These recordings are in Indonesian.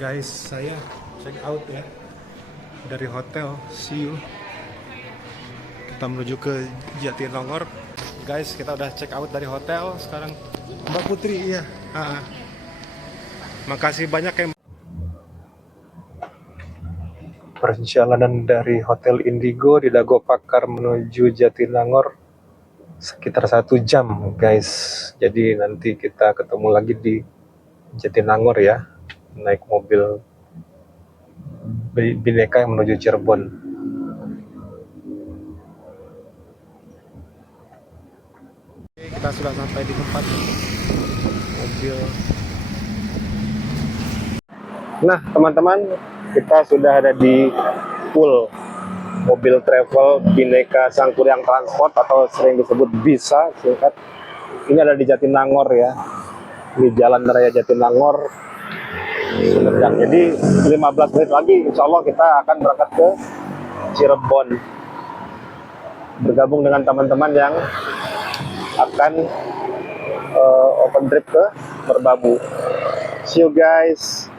Guys, saya check out ya dari hotel. See you. Kita menuju ke Jatinangor. Guys, kita udah check out dari hotel. Sekarang Mbak Putri, iya. Makasih banyak ya. Perjalanan dari Hotel Indigo di Dago Pakar menuju Jatinangor sekitar 1 jam, guys. Jadi nanti kita ketemu lagi di Jatinangor ya, naik mobil Bineka yang menuju Cirebon. Kita sudah sampai di tempat mobil. Nah, teman-teman, kita sudah ada di pool mobil travel Bineka Sangkuriang Transport atau sering disebut BISA singkat. Ini ada di Jatinangor ya, di Jalan Raya Jatinangor, Sumedang. Jadi 15 menit lagi insya Allah kita akan berangkat ke Cirebon, bergabung dengan teman-teman yang akan open trip ke Merbabu. See you guys.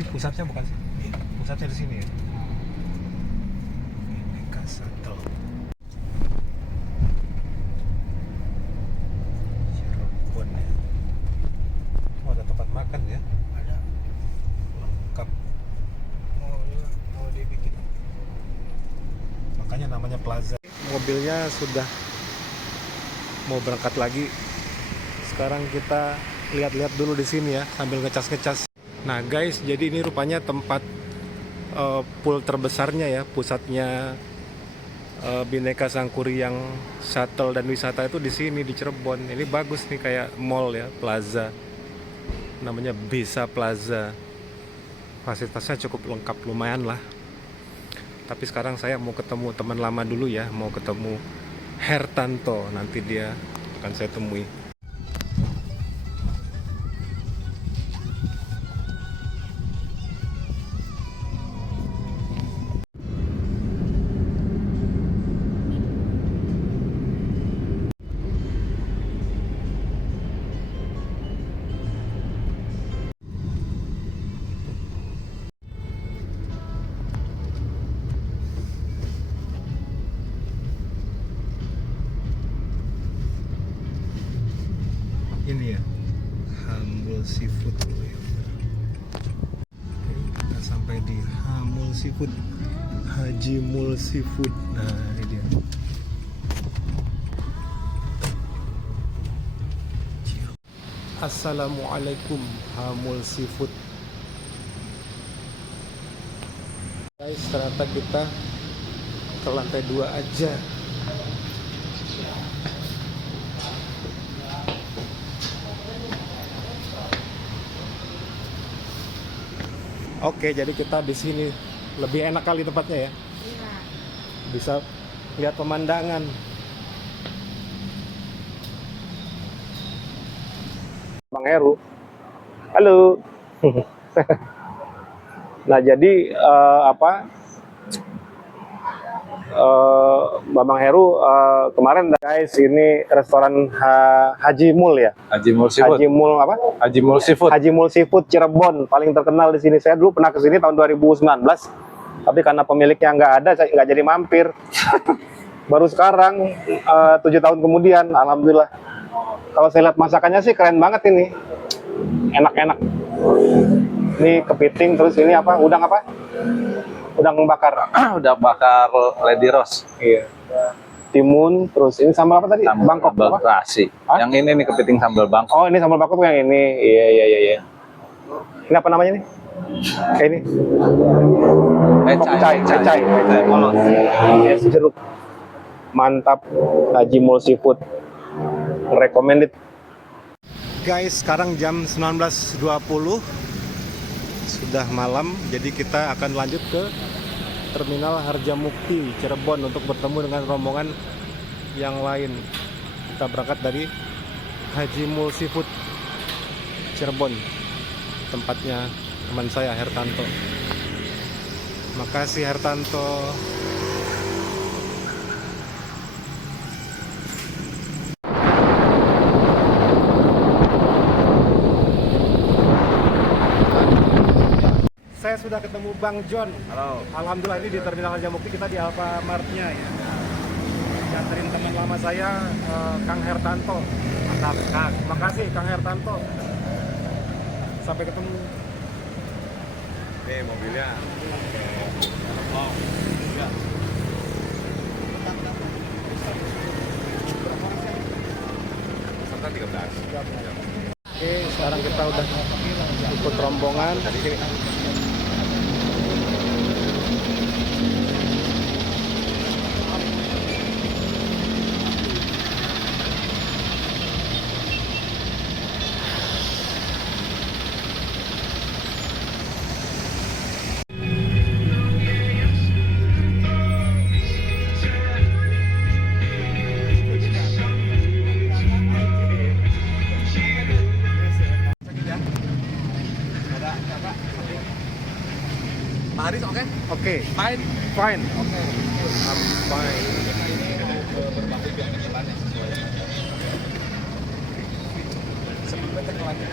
Ini pusatnya bukan sih? Pusatnya di sini ya. Bineka Shuttle. Cirebon ya. Oh, ada tempat makan ya? Ada. Lengkap. Mau dibikin. Makanya namanya Plaza. Mobilnya sudah mau berangkat lagi. Sekarang kita lihat-lihat dulu di sini ya, sambil ngecas-ngecas. Nah guys, jadi ini rupanya tempat pool terbesarnya ya, pusatnya Bineka Sangkuriang Shuttle dan wisata itu di sini di Cirebon. Ini bagus nih, kayak mall ya, plaza. Namanya Bisa Plaza. Fasilitasnya cukup lengkap, lumayan lah. Tapi sekarang saya mau ketemu teman lama dulu ya, mau ketemu Hertanto. Nanti dia akan saya temui. Ini ya, Hamul Seafood. Kita sampai di Hamul Seafood, Haji Mul Seafood. Nah ini dia. Assalamualaikum, Hamul Seafood. Guys, ternyata kita ke lantai 2 aja. Oke, jadi kita di sini lebih enak kali tempatnya ya. Iya. Bisa lihat pemandangan. Bang Heru. Halo. Nah, jadi Bang Heru kemarin guys, ini restoran Haji Mul ya. Haji Mul Seafood. Haji Mul apa? Haji Mul Seafood. Haji Mul Seafood Cirebon, paling terkenal di sini. Saya dulu pernah ke sini tahun 2019, tapi karena pemiliknya nggak ada, saya nggak jadi mampir. Baru sekarang 7 tahun kemudian, alhamdulillah. Kalau saya lihat masakannya sih keren banget ini. Enak-enak. Ini kepiting, terus ini apa? Udang apa? Udang bakar. Udah bakar Lady Rose. Iya. Timun, terus ini sambal apa tadi? Bangkok Sambal apa? terasi. Yang ini nih kepiting sambal Bangkok. Oh, ini sambal Bangkok yang ini. Iya, iya, iya, iya. Ini apa namanya nih? Ini. Pecai. Polos. Es jeruk. Mantap. Haji Mall Seafood. Recommended. Guys, sekarang jam 19.20. Sudah malam, jadi kita akan lanjut ke Terminal Harjamukti Cirebon untuk bertemu dengan rombongan yang lain. Kita berangkat dari Haji Mall Seafood Cirebon, tempatnya teman saya Hertanto. Makasih Hertanto. Saya sudah ketemu Bang John. Halo. Alhamdulillah, ini di Terminal Harjamukti, kita di Alfamart-nya ya. Dianterin teman lama saya, Kang Hertanto. Mantap, Kang. Makasih Kang Hertanto. Sampai ketemu. Nih mobilnya. Oh. Ya. Serta 13. Oke, sekarang kita udah ikut rombongan. Pak Haris oke? Oke, Fine. fine. Oke. I'm fine. Sebelumnya terkelanjur.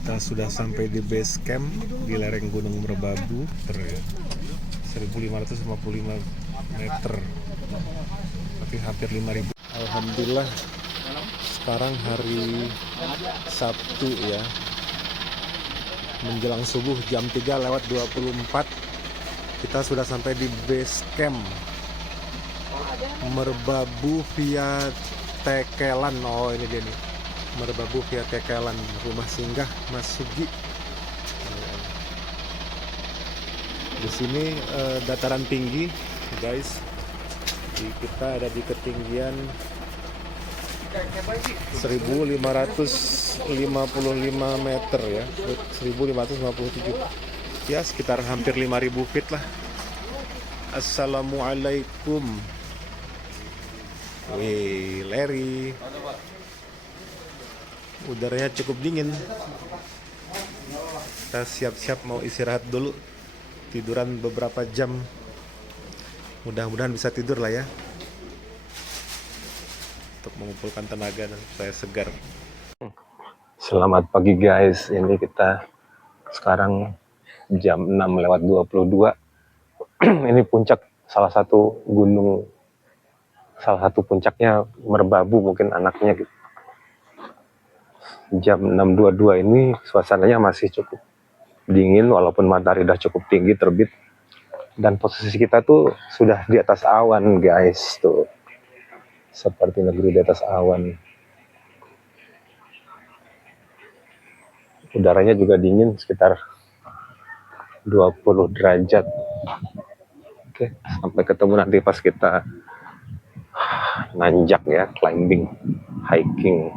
Kita sudah sampai di base camp di lereng Gunung Merbabu, 1555 meter, tapi hampir 5.000. Alhamdulillah, sekarang hari Sabtu ya, menjelang subuh jam 3:24, kita sudah sampai di base camp Merbabu via Tekelan. Oh, ini dia nih, Merbabu via Tekelan, rumah singgah Mas Sugi. Di sini dataran tinggi, guys. Kita ada di ketinggian 1555 meter ya, 1557. Ya, sekitar hampir 5.000 feet lah. Assalamualaikum. Wih, Larry. Udaranya cukup dingin. Kita siap-siap mau istirahat dulu. Tiduran beberapa jam. Mudah-mudahan bisa tidur lah ya, untuk mengumpulkan tenaga dan supaya segar. Selamat pagi guys. Ini kita sekarang jam 6:22. Ini puncak salah satu gunung, salah satu puncaknya Merbabu, mungkin anaknya gitu. Jam 6:22 ini suasananya masih cukup dingin walaupun matahari udah cukup tinggi terbit, dan posisi kita tuh sudah di atas awan guys, tuh seperti negeri di atas awan. Udaranya juga dingin, sekitar 20 derajat. Oke, sampai ketemu nanti pas kita nanjak ya, climbing, hiking.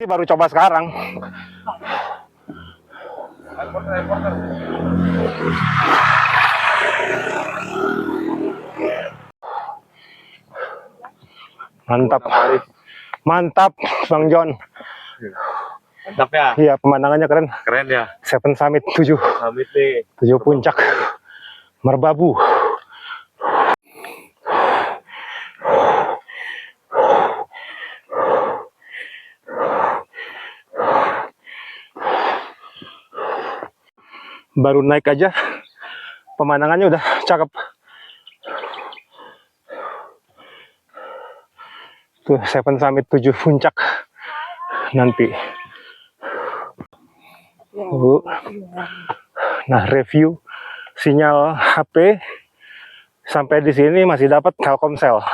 Ini baru coba sekarang. Mantap. Mantap, Bang John. Mantap ya. Iya, pemandangannya keren. Keren ya. Seven Summit 7. Summit nih. 7 puncak. Merbabu. Baru naik aja pemandangannya udah cakep. Tuh Seven Summit 7 puncak nanti. Nah, review sinyal HP sampai di sini masih dapat Telkomsel.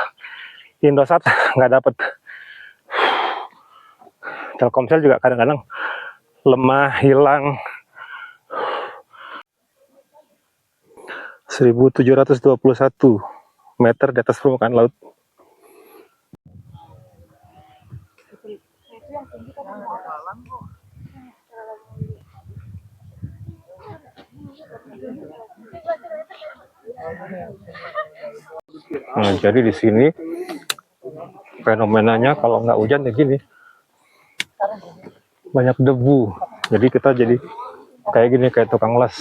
Indosat nggak dapat. Telkomsel juga kadang-kadang lemah, hilang. 1721 meter di atas permukaan laut. Nah, jadi di sini fenomenanya kalau nggak hujan ya gini, banyak debu. Jadi kita jadi kayak gini, kayak tukang las.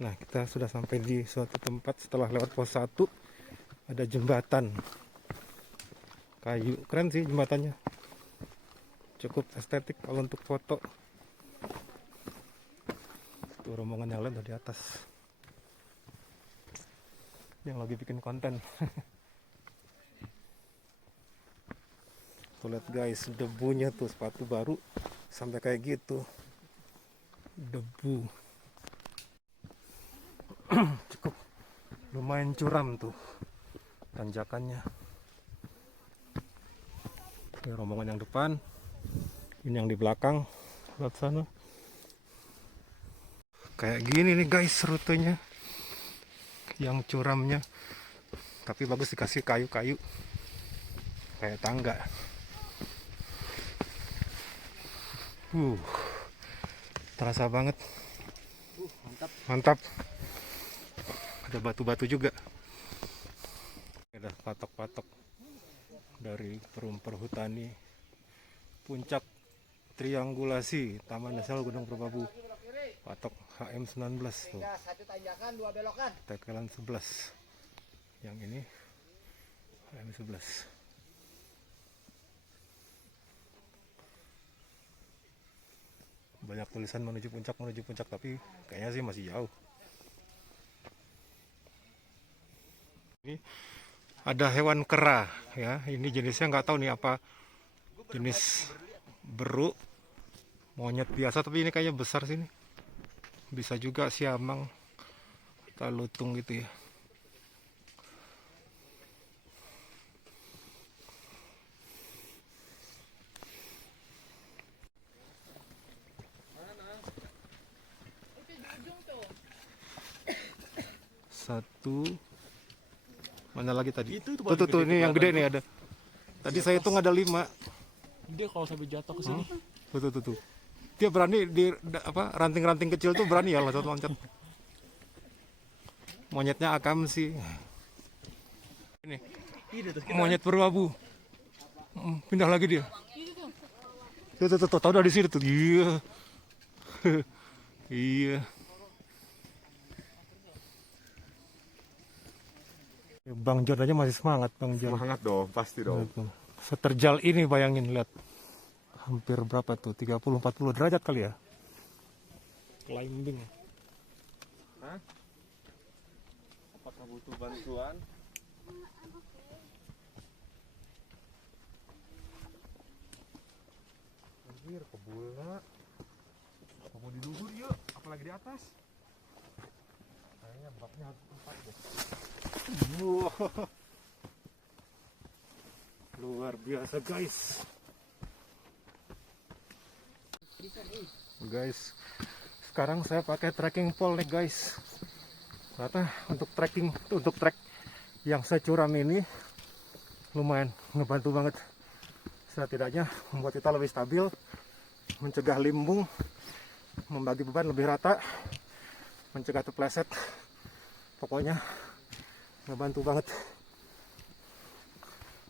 Nah, kita sudah sampai di suatu tempat setelah lewat pos 1. Ada jembatan kayu, keren sih jembatannya, cukup estetik kalau untuk foto. Tuh rombongan yang lain dari atas yang lagi bikin konten. Tuh lihat guys, debunya tuh, sepatu baru sampai kayak gitu, debu. Cukup lumayan curam tuh tanjakannya. Ini rombongan yang depan, ini yang di belakang, lihat sana. Kayak gini nih guys rutenya, yang curamnya, tapi bagus dikasih kayu-kayu kayak tangga. Terasa banget. Mantap. Mantap. Ada batu-batu juga. Ada patok-patok dari perhutani puncak triangulasi Taman Nasional Gunung Merbabu. Patok HM19 tuh. Satu tanjakan, 2 belokan. Tekelan 11. Yang ini HM11. Banyak tulisan menuju puncak, tapi kayaknya sih masih jauh. Ini ada hewan kera ya, ini jenisnya nggak tahu nih apa, jenis beru, monyet biasa, tapi ini kayaknya besar sini. Bisa juga siamang atau lutung gitu ya. Satu, mana lagi tadi? Itu tuh, ini yang gede nih ada. Tadi saya hitung ada 5. Dia kalau sampai jatuh ke sini. Tuh. Dia berani di apa, ranting-ranting kecil tuh berani ya loncat-loncat. Monyetnya akam sih. Ini monyet Merbabu. Pindah lagi dia. Tuh, tahu dari sini tuh. Iya. Iya. Bang John aja masih semangat, Bang John. Semangat dong, pasti dong. Seterjal ini bayangin, lihat. Hampir berapa tuh? 30-40 derajat kali ya. Climbing. Hah? Apakah butuh bantuan? air kebulna. Kamu di luhur yuk, apalagi di atas. Kayaknya baknya harus tempat deh. Wow. Luar biasa guys. Guys, sekarang saya pakai trekking pole nih guys. Karena untuk trek yang securam ini lumayan ngebantu banget. Setidaknya membuat kita lebih stabil, mencegah limbung, membagi beban lebih rata, mencegah terpleset. Pokoknya ngebantu banget.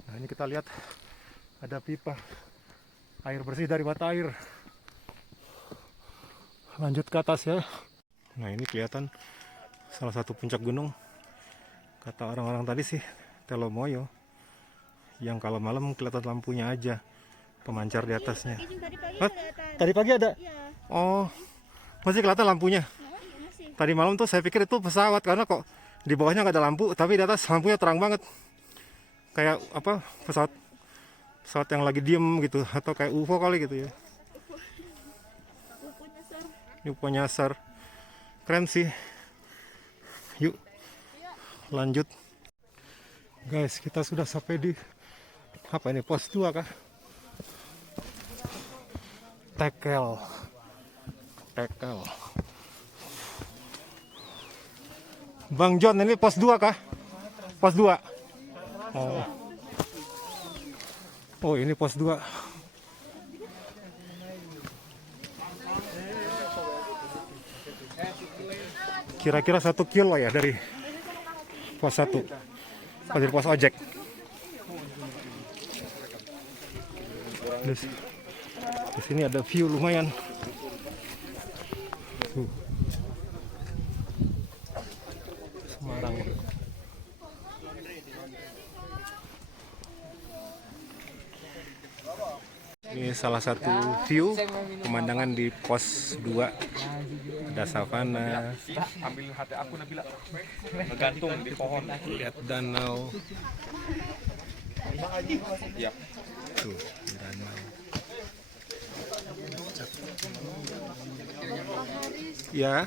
Nah, ini kita lihat ada pipa air bersih dari mata air. Lanjut ke atas ya. Nah, ini kelihatan salah satu puncak gunung. Kata orang-orang tadi sih Telomoyo, yang kalau malam kelihatan lampunya aja, pemancar di atasnya. Tadi pagi ada? Iya. Oh, masih kelihatan lampunya. Masih. Tadi malam tuh saya pikir itu pesawat, karena kok di bawahnya nggak ada lampu, tapi di atas lampunya terang banget. Kayak apa, pesawat yang lagi diem gitu, atau kayak UFO kali gitu ya. UFO nyasar. Keren sih. Yuk lanjut guys, kita sudah sampai di apa ini, pos 2 kah? Tekel. Bang John, ini pos 2 kah? Pos 2. Oh ini pos 2. Kira-kira 1 kilo ya dari pos 1, dari pos ojek. Di sini ada view lumayan. Semarang. Ini salah satu view pemandangan di pos 2. Ada savana, Ambil hati aku Nabila. Ngegantung di pohon. lihat danau. Iya. Tuh, danau. Ya.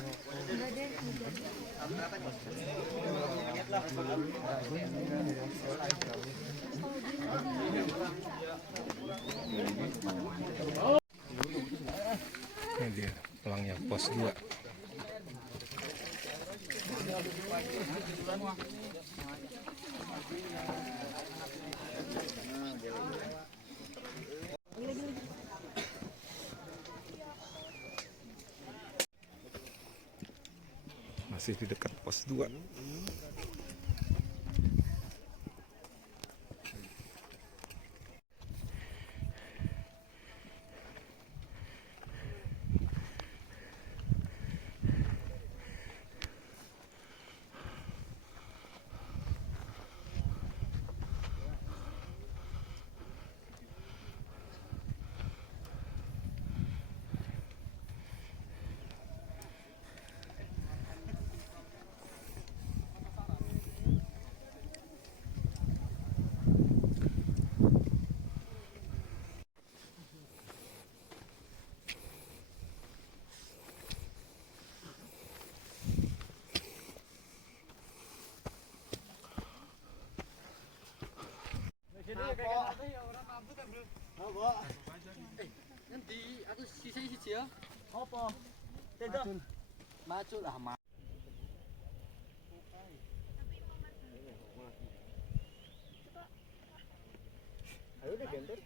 Ini dia pelangnya pos 2. Masih di dekat pos 2. Nanti aku sisanya siji ya. Apa? Tidak. Maju lah, Ma. Ayo deh genter.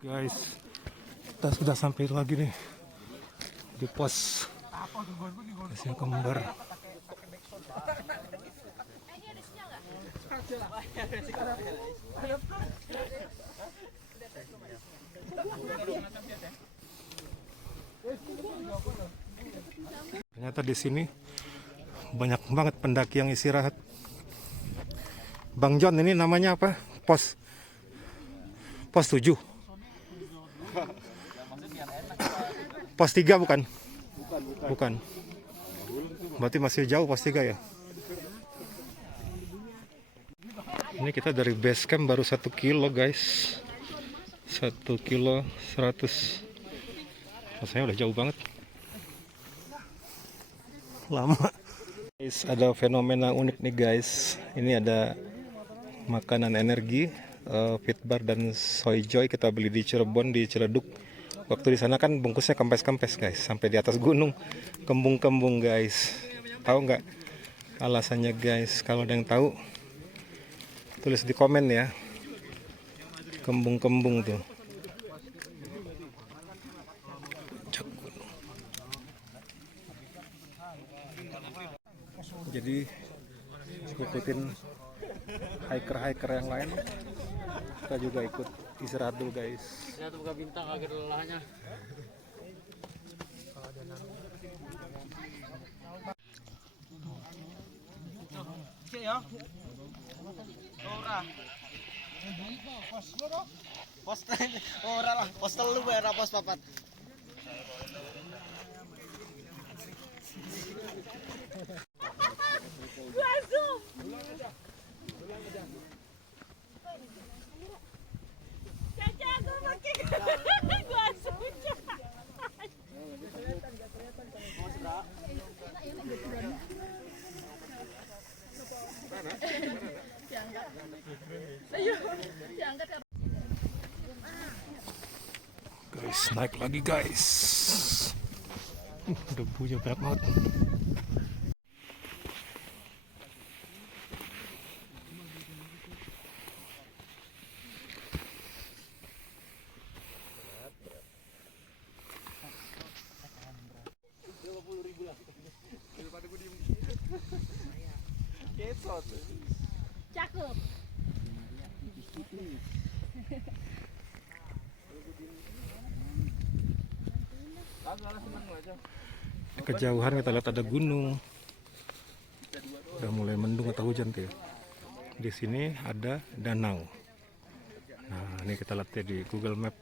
Guys, kita sudah sampai lagi nih di pos Asia Kembar. Ternyata di sini banyak banget pendaki yang istirahat. Bang John, ini namanya apa? Pos 7. Pos 3 bukan? Bukan. Berarti masih jauh pos 3 ya? Ini kita dari base camp baru 1 kilo guys. 1 kilo 100. Rasanya udah jauh banget. Lama. Guys, ada fenomena unik nih guys. Ini ada makanan energi, Fitbar dan Soy Joy kita beli di Cirebon, di Ciledug. Waktu di sana kan bungkusnya kempes-kempes guys, sampai di atas gunung, kembung-kembung guys. Tahu nggak alasannya guys? Kalau ada yang tahu, tulis di komen ya. Kembung-kembung tuh. Jadi ikutin hiker yang lain, kita juga ikut istirahat dulu guys. Lihat buka bintang agar lelahnya. Ya. Ora. Pos ora lah, pos telu bae ora pos papat. Guys, naik lagi guys. Debunya banyak banget. Cakep. Kejauhan kita lihat ada gunung. Udah mulai mendung atau hujan tuh ya. Di sini ada danau. Nah, ini kita lihat ya di Google Map.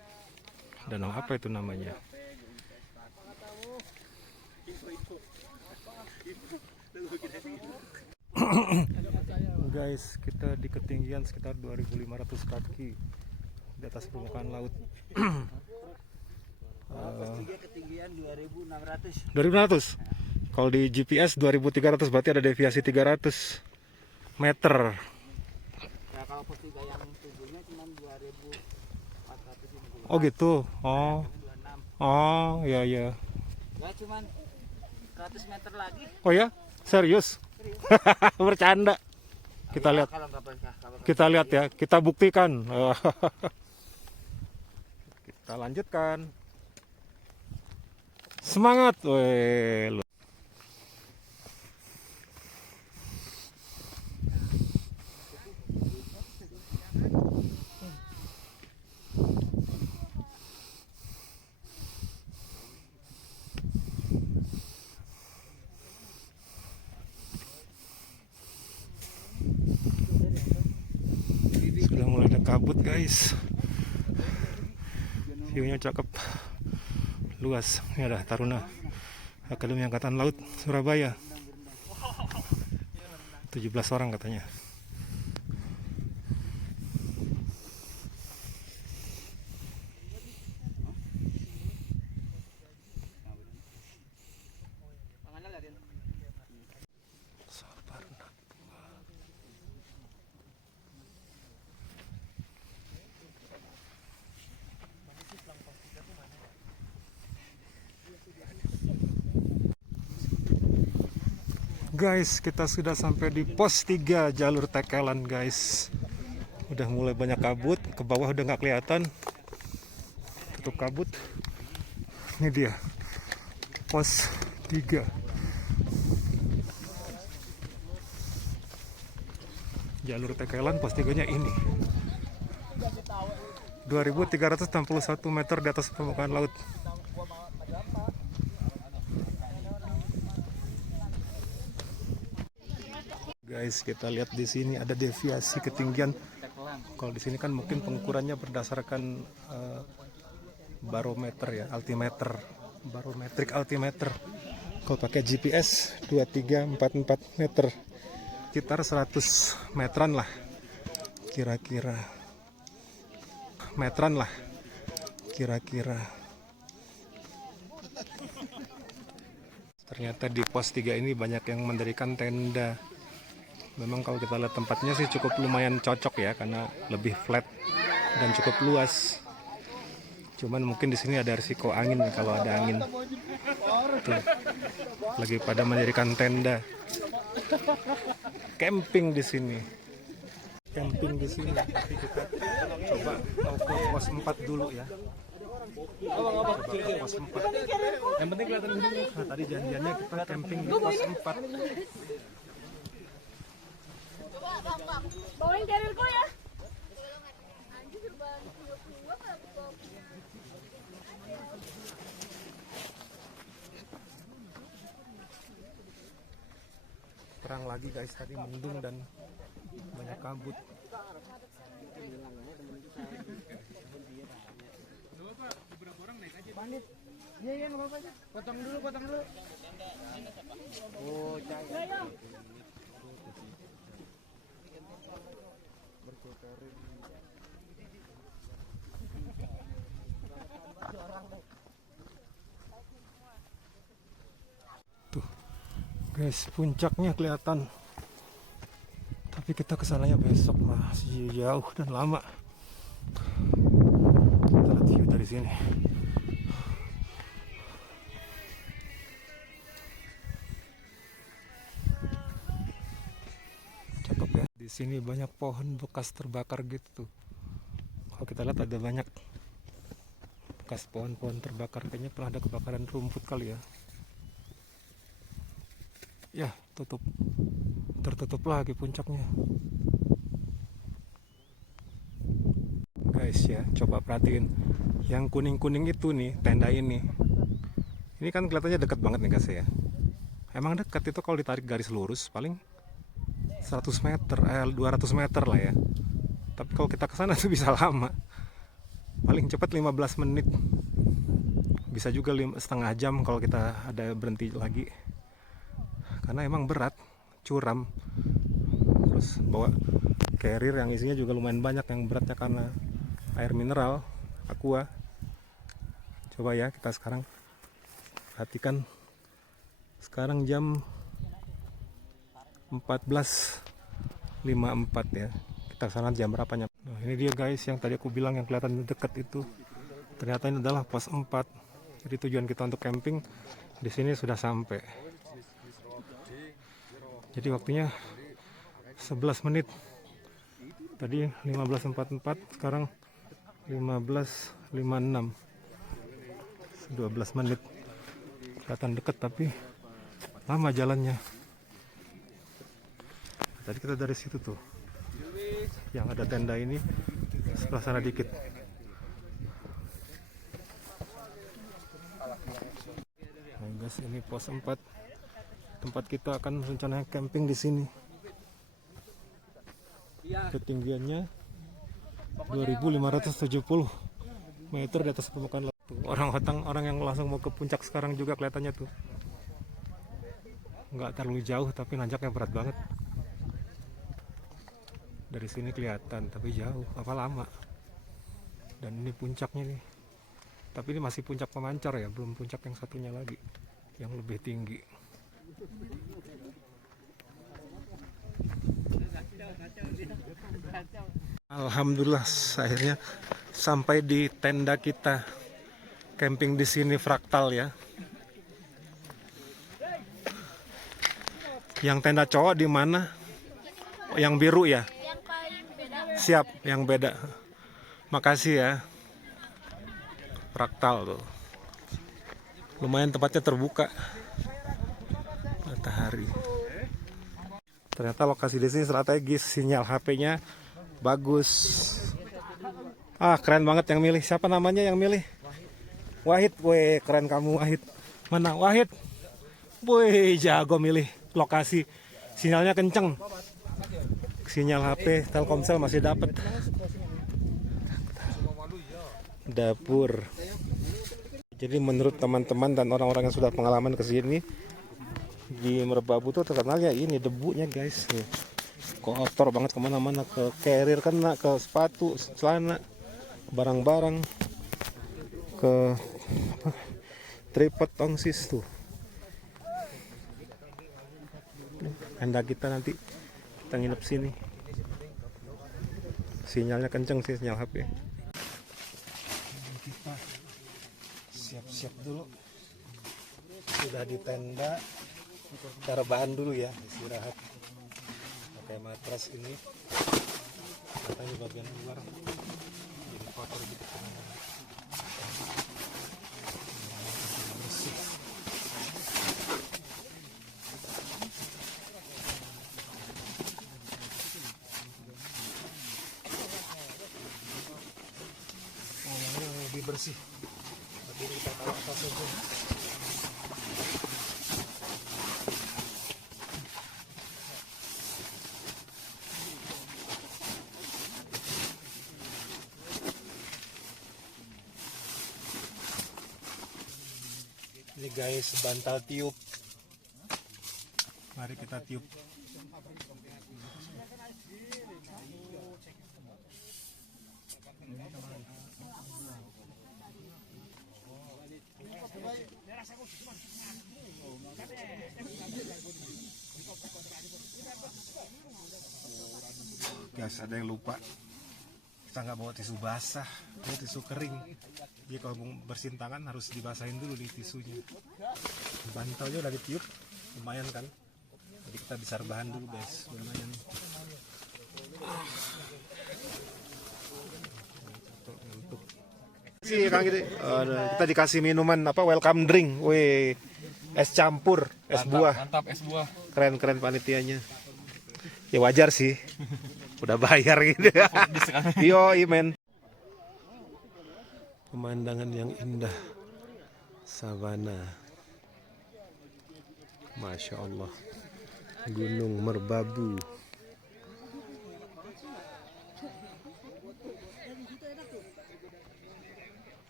Danau apa itu namanya? Guys, kita di ketinggian sekitar 2.500 kaki di atas permukaan laut. Ketinggian 2.600. 2.600. Kalau di GPS 2.300, berarti ada deviasi 300 meter. Ya kalau pos 3 yang tujuhnya cuma 2.450. Oh gitu. Oh. 26. Oh, ya ya. Ya cuman 100 meter lagi. Oh ya? Serius? Bercanda. Kita lihat. Kalau nggak berkah, Kita lihat ya, kita buktikan. Kita lanjutkan. Semangat, weh. Sudah mulai ada kabut guys. View-nya cakep, luas. Ini ada Taruna Akademi Angkatan Laut Surabaya. 17 orang katanya. Guys, kita sudah sampai di pos 3 jalur Tekelan guys. Udah mulai banyak kabut, ke bawah udah nggak kelihatan. Tutup kabut. Ini dia pos 3. Jalur Tekelan pos 3-nya ini. 2.361 meter di atas permukaan laut. Guys, kita lihat di sini ada deviasi ketinggian. Kalau di sini kan mungkin pengukurannya berdasarkan barometer ya, altimeter, barometrik altimeter. Kalau pakai GPS 2344 meter, sekitar 100 meteran lah. kira-kira meteran lah, kira-kira. Ternyata di pos 3 ini banyak yang mendirikan tenda. Memang kalau kita lihat tempatnya sih cukup lumayan cocok ya, karena lebih flat dan cukup luas. Cuman mungkin di sini ada risiko angin kalau ada angin. Tuh, lagi pada mendirikan tenda. Camping di sini. Camping di sini. Tapi kita coba mau ke pos 4 dulu ya. Coba ke pos 4. Yang penting kelihatan dulu. Nah, tadi janjiannya kita camping di pos 4. Bawain karirku ya. Terang lagi guys, tadi mendung dan banyak kabut. Iya iya nggak apa-apa. Potong dulu. Oh jangan. Tuh guys, puncaknya kelihatan. Tapi kita kesananya besok, masih jauh dan lama. Kita lihat view dari sini. Cakep ya. Di sini banyak pohon bekas terbakar gitu tuh. Kalau kita lihat ada banyak bekas pohon-pohon terbakar. Kayaknya pernah ada kebakaran rumput kali ya. Ya, tertutup lagi puncaknya. Guys ya, coba perhatiin. Yang kuning-kuning itu nih, tenda ini. Ini kan kelihatannya dekat banget nih guys ya. Emang dekat itu kalau ditarik garis lurus paling 100 meter, 200 meter lah ya. Tapi kalau kita kesana tuh bisa lama. Paling cepat 15 menit. Bisa juga setengah jam kalau kita ada berhenti lagi. Karena emang berat, curam. Terus bawa carrier yang isinya juga lumayan banyak, yang beratnya karena air mineral, aqua. Coba ya, kita sekarang perhatikan. Sekarang jam 14.54 ya. Kita kesana jam berapanya? Nah, ini dia guys yang tadi aku bilang yang kelihatan dekat itu. Ternyata ini adalah pos 4. Jadi tujuan kita untuk camping di sini sudah sampai. Jadi waktunya 11 menit. Tadi 15.44, sekarang 15.56. 12 menit. Kelihatan dekat tapi lama jalannya. Tadi kita dari situ tuh. Yang ada tenda ini sebelah sana dikit. Nah, guys, ini pos 4. Tempat kita akan rencana camping di sini. Ketinggiannya 2.570 meter di atas permukaan laut. Orang yang langsung mau ke puncak sekarang juga kelihatannya tuh. Nggak terlalu jauh tapi nanjaknya berat banget. Dari sini kelihatan tapi jauh, apa lama. Dan ini puncaknya nih. Tapi ini masih puncak pemancar ya, belum puncak yang satunya lagi yang lebih tinggi. Alhamdulillah akhirnya sampai di tenda kita camping di sini Fraktal ya. Yang tenda cowok di mana? Yang biru ya? Yang paling beda. Siap, yang beda. Makasih ya. Fraktal tuh. Lumayan tempatnya terbuka. Matahari. Ternyata lokasi di sini strategis, sinyal HP-nya bagus. Ah, keren banget yang milih. Siapa namanya yang milih? Wahid, weh, keren kamu Wahid. Mana Wahid? Weh, jago milih lokasi. Sinyalnya kenceng. Sinyal HP Telkomsel masih dapat. Dapur. Jadi menurut teman-teman dan orang-orang yang sudah pengalaman ke sini, di Merbabu tuh terkenalnya ini debunya guys. Nih. kotor banget kemana-mana, ke carrier kena, ke sepatu, celana, barang-barang, ke apa, tripod tongsis tuh. Tenda kita nanti kita nginep sini. Sinyalnya kenceng sih, sinyal HP. Kita siap-siap dulu. Sudah di tenda, kita rebahan dulu ya, istirahat. Pakai matras ini, katanya bagian luar jadi kotor gitu. Bersih. Lebih bersih. Tapi kita taruh atas saja. Ini guys, bantal tiup. Mari kita tiup. Guys, ada yang lupa, kita nggak bawa tisu basah, bawa tisu kering. Jadi kalau mau bersihin tangan harus dibasahin dulu di tisunya. Bantalnya udah ditiup, lumayan kan. Jadi kita bisa rebahan dulu guys, lumayan. Sih kan gitu. Kita dikasih minuman apa, welcome drink, weh, es campur, es buah. Mantap es buah. Keren-keren panitianya. Ya wajar sih. Udah bayar gitu. Yo, men. Pemandangan yang indah. Savana. Masya Allah. Gunung Merbabu.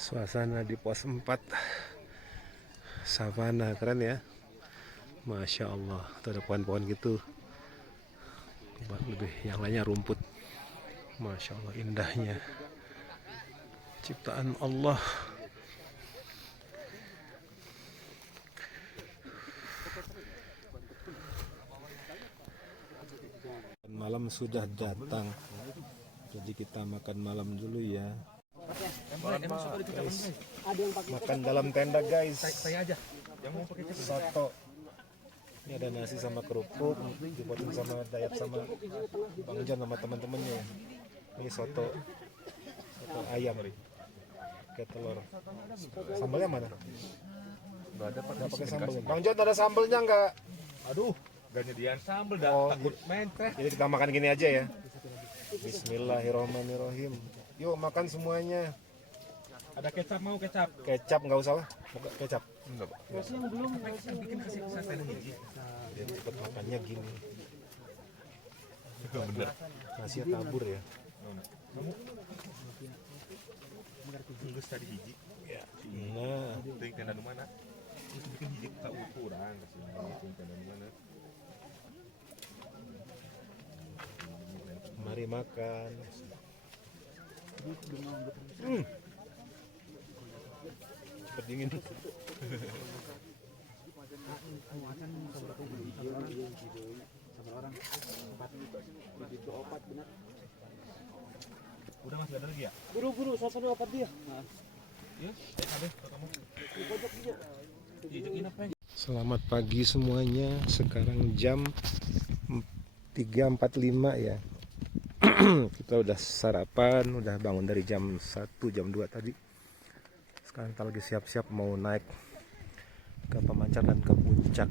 Suasana di pos 4 savana, keren ya. Masya Allah, tuh ada pohon-pohon gitu. Lebih yang lainnya rumput. Masya Allah, indahnya ciptaan Allah. Malam sudah datang, jadi kita makan malam dulu ya. Makan dalam tenda guys. Soto. Ini ada nasi sama kerupuk, dibuatin sama Dayat sama Bang Jan sama teman-temannya. Ini soto ayam, kayak telur. Sambalnya mana? Gak ada Pakai sambal. Bang Jan ada sambalnya nggak? Aduh, gak nyediain sambal dah. Oh, Takut mencret. jadi kita makan gini aja ya. Bismillahirrahmanirrahim. Yuk makan semuanya. Ada kecap, mau kecap? Kecap nggak usah lah, mau kecap. Enggak, Pak. Bikin kasih Dia cepet makannya gini. Bener. Nasinya tabur ya. Kamu nunggu tadi hiji. Ya. Nah, Itu yang tenda di mana? Itu bikin hiji tak ukuran kasih yang tenda di mana? mari makan. Cepet dingin. Udah masih ada lagi ya? Buru-buru, sampai opat dia. Iya, ada kamu. Selamat pagi semuanya. Sekarang jam 3.45 ya. Kita udah sarapan, udah bangun dari jam 1, jam 2 tadi. Sekarang kita lagi siap-siap mau naik ke Pemancar dan ke puncak.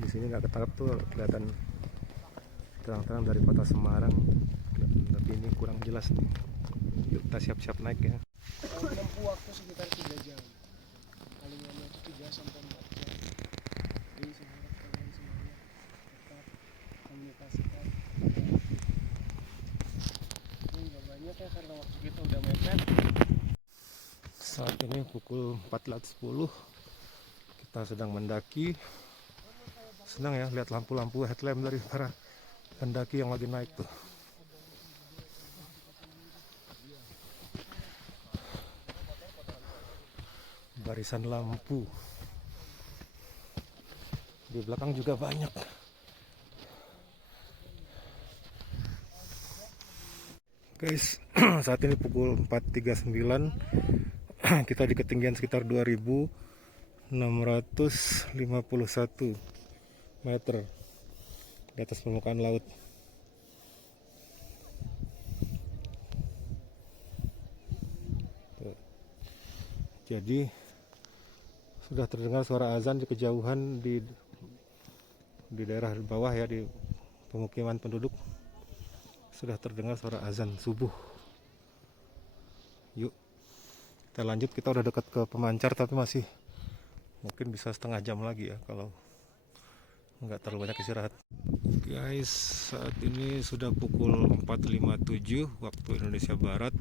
Di sini nggak ketangkap tuh, kelihatan terang-terang dari kota Semarang. Tapi ini kurang jelas nih. Yuk kita siap-siap naik ya. Menempuh waktu sekitar 3 jam. Paling lama itu 3 sampai 4 jam. Jadi saya harap kalian semuanya tetap komunikasikan. Ini nggak banyak ya karena waktu kita udah mepet. pukul 4.10. Kita sedang mendaki. Senang ya lihat lampu-lampu headlamp dari para pendaki yang lagi naik tuh. Barisan lampu. Di belakang juga banyak. Guys, saat ini pukul 4.39. Kita di ketinggian sekitar 2.651 meter di atas permukaan laut. Tuh. Jadi sudah terdengar suara azan di kejauhan di daerah bawah ya, di pemukiman penduduk. Sudah terdengar suara azan subuh. Yuk kita lanjut, kita udah dekat ke pemancar tapi masih mungkin bisa setengah jam lagi ya kalau nggak terlalu banyak istirahat. Guys, saat ini sudah pukul 4.57 waktu Indonesia Barat.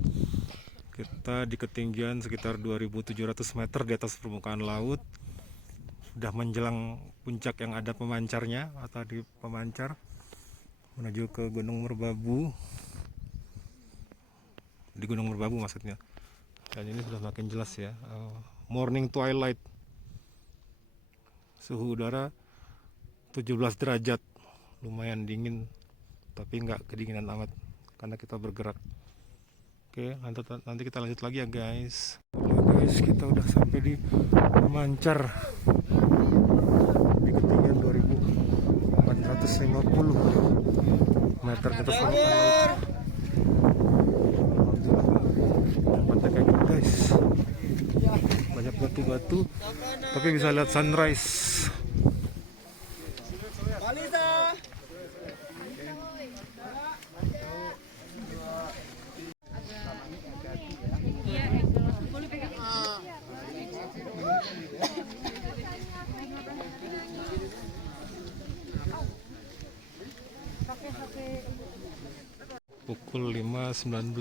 Kita di ketinggian sekitar 2.700 meter di atas permukaan laut. Sudah menjelang puncak yang ada pemancarnya atau di pemancar menuju ke Gunung Merbabu. Di Gunung Merbabu maksudnya. Dan ini sudah makin jelas ya. Morning twilight. Suhu udara 17 derajat. Lumayan dingin, tapi nggak kedinginan amat karena kita bergerak. Oke, nanti kita lanjut lagi ya guys. Oke guys, kita udah sampai di pemancar di ketinggian 2.450 meter di atas permukaan laut. Tempatnya kayak gitu guys, banyak batu-batu tapi bisa lihat sunrise. Pukul 5.19.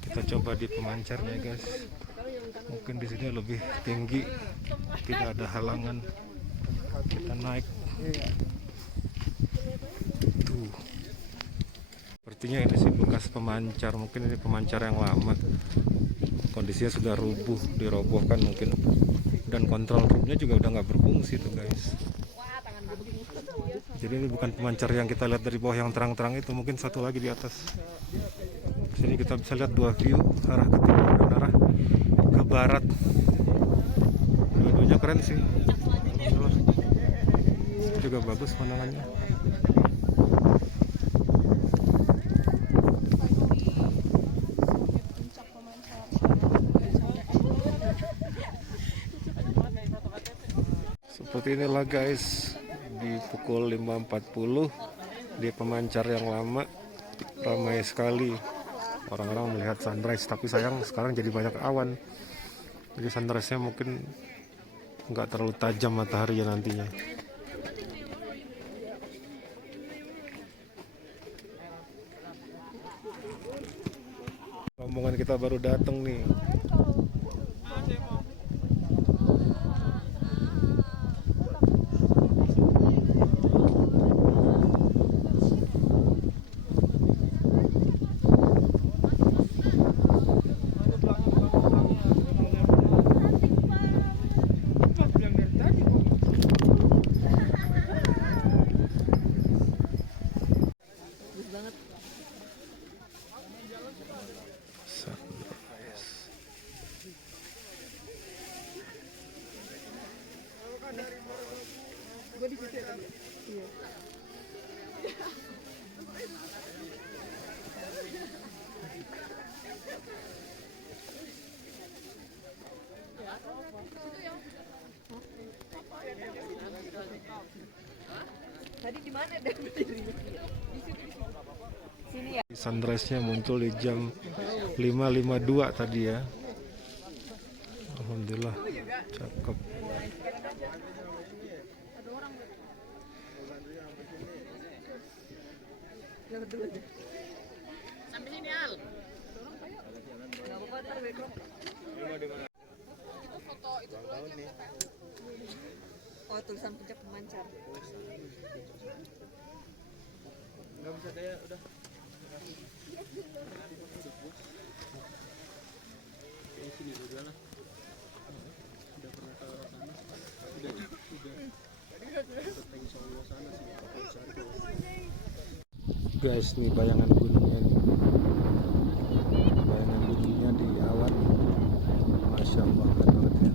Kita coba di pemancarnya guys. Mungkin di sini lebih tinggi, tidak ada halangan. Kita naik. Tuh. Sepertinya ini sih bekas pemancar. Mungkin ini pemancar yang lama. Kondisinya sudah rubuh, dirobohkan mungkin. Dan kontrol roomnya juga udah nggak berfungsi tuh guys. Jadi ini bukan pemancar yang kita lihat dari bawah yang terang-terang itu, mungkin satu lagi di atas. Sini kita bisa lihat dua view, arah ke timur dan arah ke barat. Dua-duanya keren sih. Alhamdulillah. Juga bagus pandangannya. Seperti inilah guys, di pukul 5.40 di pemancar yang lama, ramai sekali orang-orang melihat sunrise. Tapi sayang sekarang jadi banyak awan, jadi sunrise-nya mungkin nggak terlalu tajam mataharinya nantinya. Rombongan kita baru datang nih. Tadi di mana deh? Sini ya. Sunrise-nya muncul di jam 5.52 tadi ya. Alhamdulillah, cakep. Lewat dulu aja. Sampai sini Al. Enggak apa-apa ntar beko. Oh, tulisan puncak pemancar. Nggak bisa kayak udah. Di sini juga lah. Udah pernah ke sana. Udah. Ke Solo sana sih. Guys, nih bayangan gunungnya nih. Bayangan gunungnya di awan. Masya Allah, keren banget ya.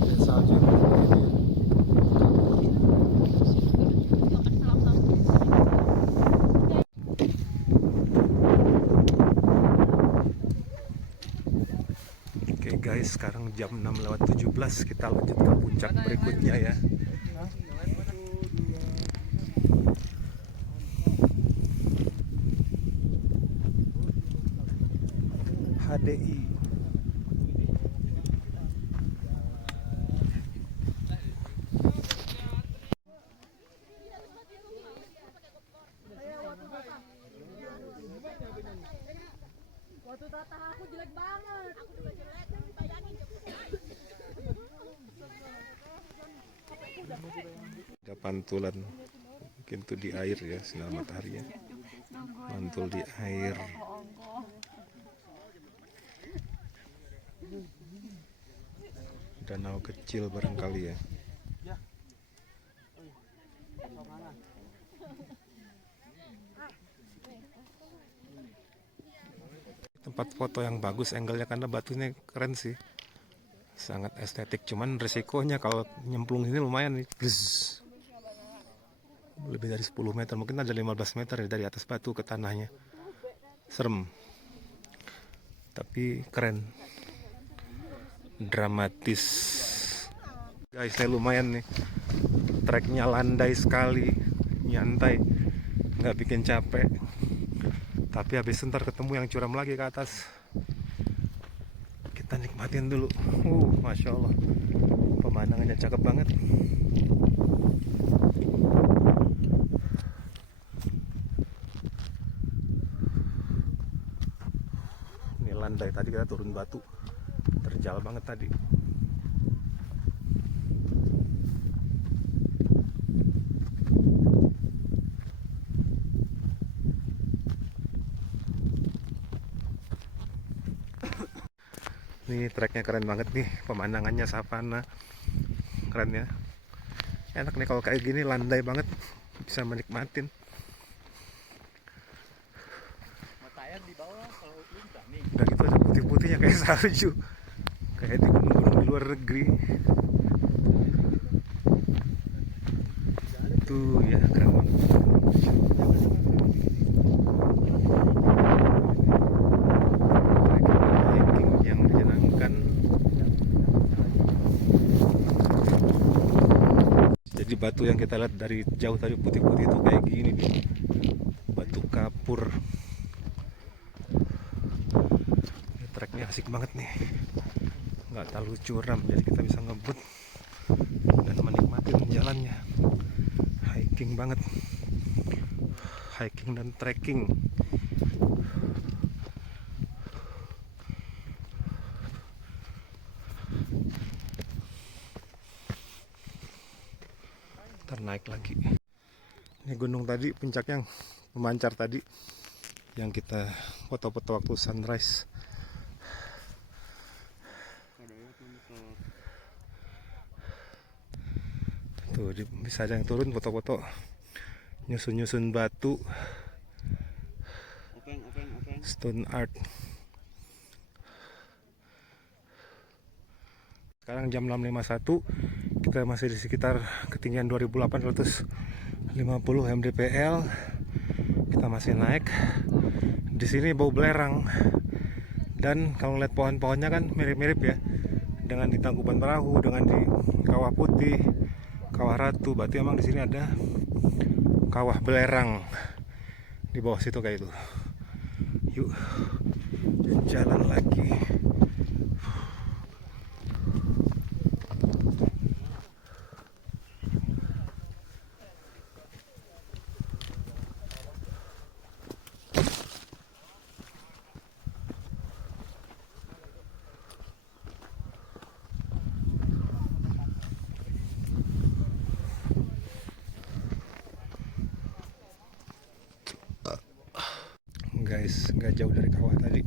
Dan salju seperti ini. Oke guys, sekarang jam 6:17, kita lanjut ke puncak berikutnya ya. HDI. Waktu tata aku jelek banget. Aku juga jelek, bayangin. Ada pantulan, mungkin tuh di air ya, sinar mataharinya mantul di air. Danau kecil barangkali ya. Tempat foto yang bagus angle-nya karena batunya keren sih, sangat estetik. Cuman resikonya kalau nyemplung ini lumayan nih. Blus. Lebih dari 10 meter, mungkin ada 15 meter ya dari atas batu ke tanahnya. Serem, tapi keren, dramatis. Guys, ini lumayan nih, treknya landai sekali, nyantai, nggak bikin capek. Tapi habis ntar ketemu yang curam lagi ke atas. Kita nikmatin dulu. Masya Allah, pemandangannya cakep banget. Ini landai, tadi kita turun batu, terjal banget tadi. Nih treknya keren banget nih, pemandangannya savana, keren ya. Enak nih kalau kayak gini, landai banget, bisa menikmatin. Mata air di bawah kalau puncak nih. Udah gitu ada putih-putihnya kayak salju, kayak di gunung-gunung di luar negeri. Tuh ya, keren banget. Hiking yang menyenangkan. Jadi batu yang kita lihat dari jauh tadi putih-putih itu kayak gini nih, batu kapur. Ini treknya asik banget nih, nggak terlalu curam, jadi kita bisa ngebut dan menikmati jalannya. Hiking banget, hiking dan trekking. Naik lagi. Ini gunung tadi, puncak yang memancar tadi, yang kita foto-foto waktu sunrise. Tuh bisa ada yang turun foto-foto, nyusun-nyusun batu, stone art. Sekarang jam 6.51, kita masih di sekitar ketinggian 2850 mdpl. Kita masih naik. Di sini bau belerang, dan kalau ngeliat pohon-pohonnya kan mirip-mirip ya dengan di Tangkuban Perahu, dengan di kawah Kawah Putih, Kawah Ratu. Berarti emang di sini ada Kawah Belerang di bawah situ kayak itu. Yuk, jalan lagi. Guys, nggak jauh dari kawah tadi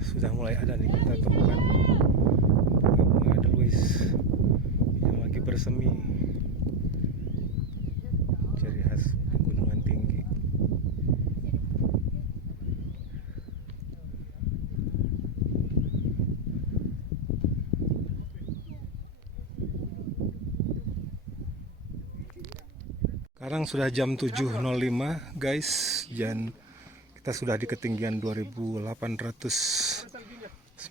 sudah mulai ada nih kita temukan bunga edelweiss yang lagi bersemi, ciri khas pegunungan tinggi. Sekarang sudah jam 7.05 guys, dan kita sudah di ketinggian 2890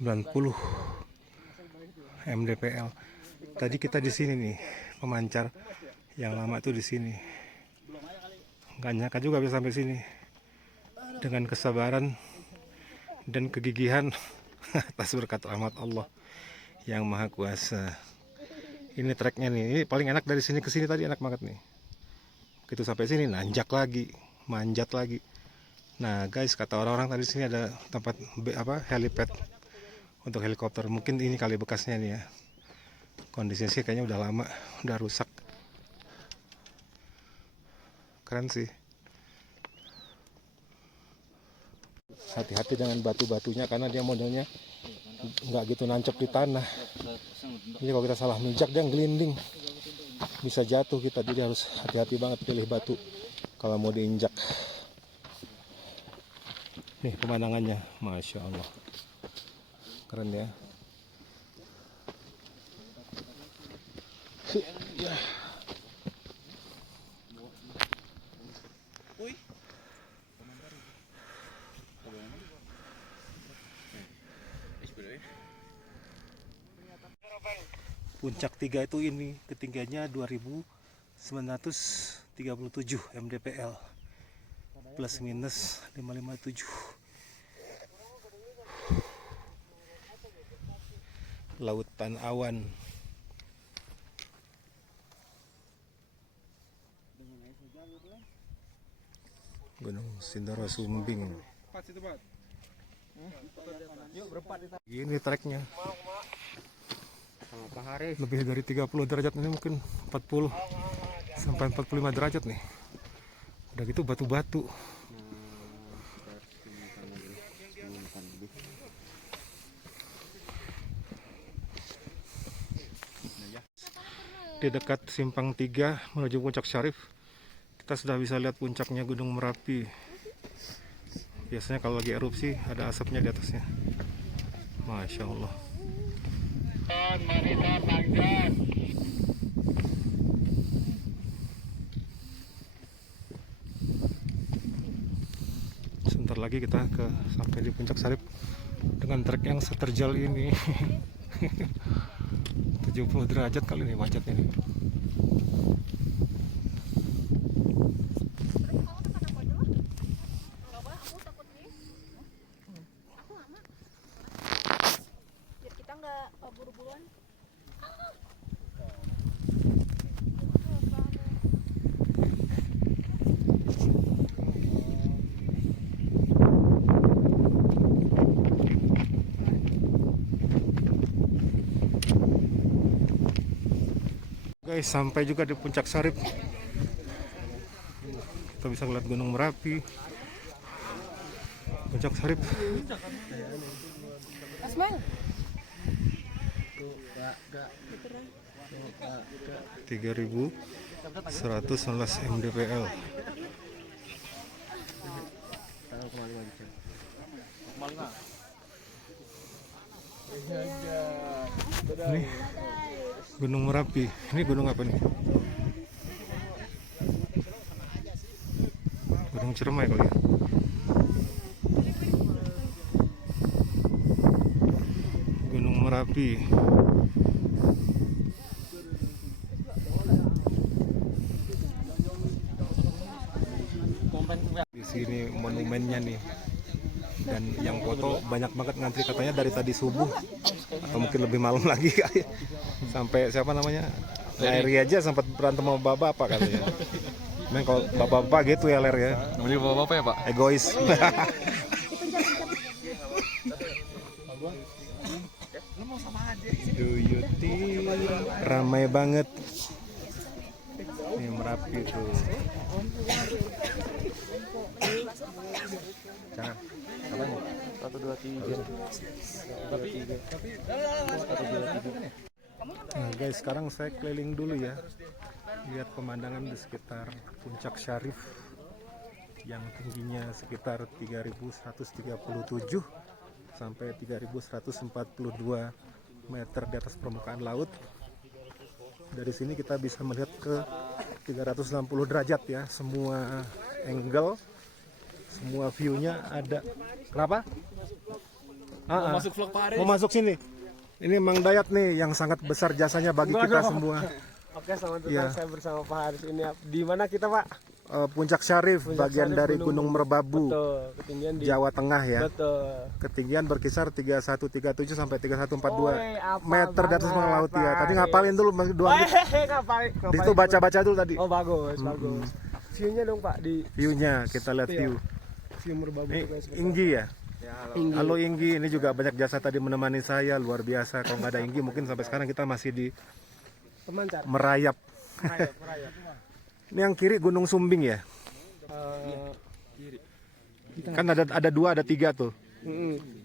mdpl. Tadi kita di sini nih, pemancar yang lama tuh di sini. Nggak nyangka juga bisa sampai sini. Dengan kesabaran dan kegigihan atas berkat rahmat Allah yang Maha Kuasa. Ini treknya nih, ini paling enak dari sini ke sini tadi, enak banget nih. Begitu sampai sini nanjak lagi, manjat lagi. Nah guys, kata orang-orang tadi sini ada tempat helipad untuk helikopter. Mungkin ini kali bekasnya nih ya. Kondisinya sih kayaknya udah lama, udah rusak. Keren sih. Hati-hati dengan batu-batunya karena dia modelnya nggak gitu nancep di tanah. Jadi kalau kita salah mijak dia gelinding, bisa jatuh kita. Jadi harus hati-hati banget pilih batu kalau mau diinjak. Nih pemandangannya, Masya Allah, keren ya. Ya. Puncak 3 itu ini ketinggiannya 2937 mdpl. Plus minus 557. Lautan awan. Gunung Sindoro Sumbing. Ini treknya. Lebih dari 30 derajat, ini mungkin 40 sampai 45 derajat nih. Udah gitu batu-batu. Di dekat Simpang 3 menuju Puncak Syarif, kita sudah bisa lihat puncaknya Gunung Merapi. Biasanya kalau lagi erupsi ada asapnya di atasnya. Masya Allah. Sebentar lagi kita sampai di Puncak Syarif dengan trek yang seterjal ini. 70 derajat kali ini macetnya ini. Biar kita nggak buru-buruan. Guys, sampai juga di Puncak Syarif. Kita bisa lihat Gunung Merapi, Puncak Syarif. Asman. 3111 mdpl. Ini Gunung Merapi. Ini gunung apa nih? Gunung Ciremai kali ya. Gunung Merapi. sini monumennya nih. Dan yang foto banyak banget ngantri katanya dari tadi subuh atau mungkin lebih malam lagi kali. Sampai siapa namanya? Leri aja sempat berantem sama bapak katanya. Memang kalau bapak-bapak gitu ya Ler ya. Namanya bapak-bapak ya Pak? Egois. Duyuti ramai banget. Ini Merapi tuh. Jangan. Apa nih? 1 2 3. Nah guys, sekarang saya keliling dulu ya. Lihat pemandangan di sekitar Puncak Syarif yang tingginya sekitar 3137 sampai 3142 meter di atas permukaan laut. Dari sini kita bisa melihat ke 360 derajat ya, semua angle, semua view-nya ada. Kenapa? Mau masuk vlog Pak Aris. Mau masuk sini. Ini Mang Dayat nih yang sangat besar jasanya bagi kita semua. Oke, selamat datang. Iya. Saya bersama Pak Haris ini. Di mana kita, Pak? Puncak Syarif, Puncak bagian Syarif, dari Gunung Merbabu, Betul, ketinggian di Jawa Tengah ya. Betul. Ketinggian berkisar 3137 sampai 3142 Woi, apa meter di atas banget, permukaan laut ya. Pak Tadi Haris. ngapalin dulu Mas, 2 menit. Ngapain? Di situ baca-baca dulu tadi. Oh, bagus, bagus. View-nya dong, Pak, di View-nya kita lihat Iya. view. view Merbabu Ini tuh, guys. Inggi ya. Inggi. Halo Inggi, ini juga banyak jasa tadi menemani saya, luar biasa. Kalau nggak ada Inggi mungkin sampai sekarang kita masih di Pemancar. merayap. Merayap. Ini yang kiri Gunung Sumbing ya. Kan ada 2, ada 3 tuh.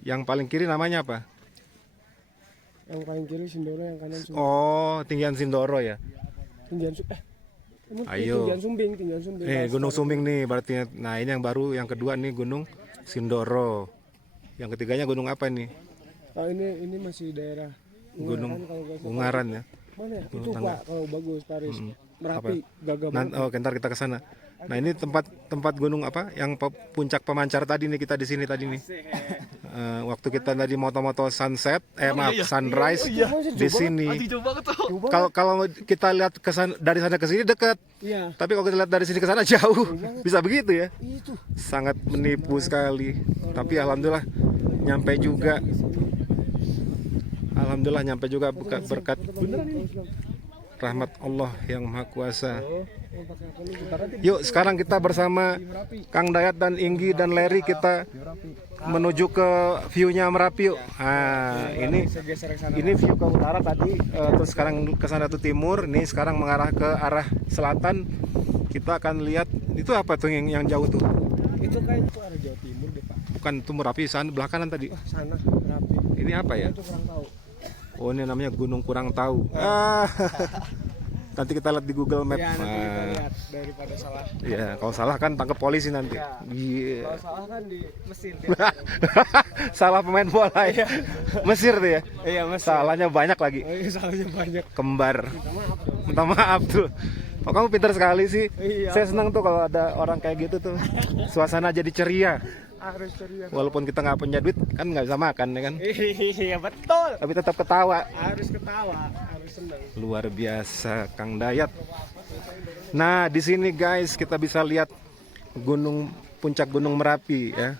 Yang paling kiri namanya apa? Yang paling kiri Sindoro, yang kanan Sumbing. Oh, tinggian Sindoro ya. Ayo. Tinggian Sumbing. Gunung Sumbing nih berarti. Nah, ini yang baru, yang kedua nih Gunung Sindoro. Yang ketiganya gunung apa nih? Oh, ini masih daerah Gunung kalau nggak salah. Ungaran ya. Mana ya? Gunung Itu Tangga. Pak, kalau bagus Paris. Merapi, Apa? gagah Nah, banget. ntar kita ke sana. Nah, ini tempat gunung apa? Yang puncak pemancar tadi nih, kita di sini tadi nih. Waktu kita tadi moto-moto sunset, sunrise di sini. Kalau kita lihat dari sana ke sini dekat. Iya. Tapi kalau kita lihat dari sini ke sana jauh. Bisa begitu ya? Itu. Sangat menipu sekali. Tapi alhamdulillah nyampe juga. Alhamdulillah nyampe juga berkat rahmat Allah yang Maha Kuasa. Yuk sekarang kita bersama Kang Dayat dan Inggi dan Leri, kita menuju ke view-nya Merapi yuk. Nah, ini view ke utara tadi, terus sekarang ke sana tuh timur. Ini sekarang mengarah ke arah selatan. Kita akan lihat itu apa tuh yang jauh tuh? Itu kayak itu arah Jawa Timur deh, Pak. Bukan, itu Merapi sana belah kanan tadi. Sana Merapi. Ini apa ya? Itu kurang tahu. Oh, ini namanya Gunung Kurang Tahu. Nanti kita lihat di Google Map. Ya, nanti kita lihat daripada salah. Ya, kalau salah kan tangkap polisi nanti. Ya. Iya. Kalau salah kan di Mesir. Salah pemain bola ya. Mesir tuh ya. Iya, Mesir. Salahnya banyak lagi. Oh, iya, salahnya banyak. Kembar. Minta maaf dong. Minta maaf tuh. Oh, kamu pintar sekali sih. Iya. Saya senang tuh kalau ada orang kayak gitu tuh. Suasana jadi ceria. Harus ceria. Walaupun kita nggak punya duit, kan nggak bisa makan ya kan. Iya, betul. Tapi tetap ketawa. Harus ketawa, harus senang. Luar biasa Kang Dayat. Nah, di sini guys kita bisa lihat puncak Gunung Merapi ya.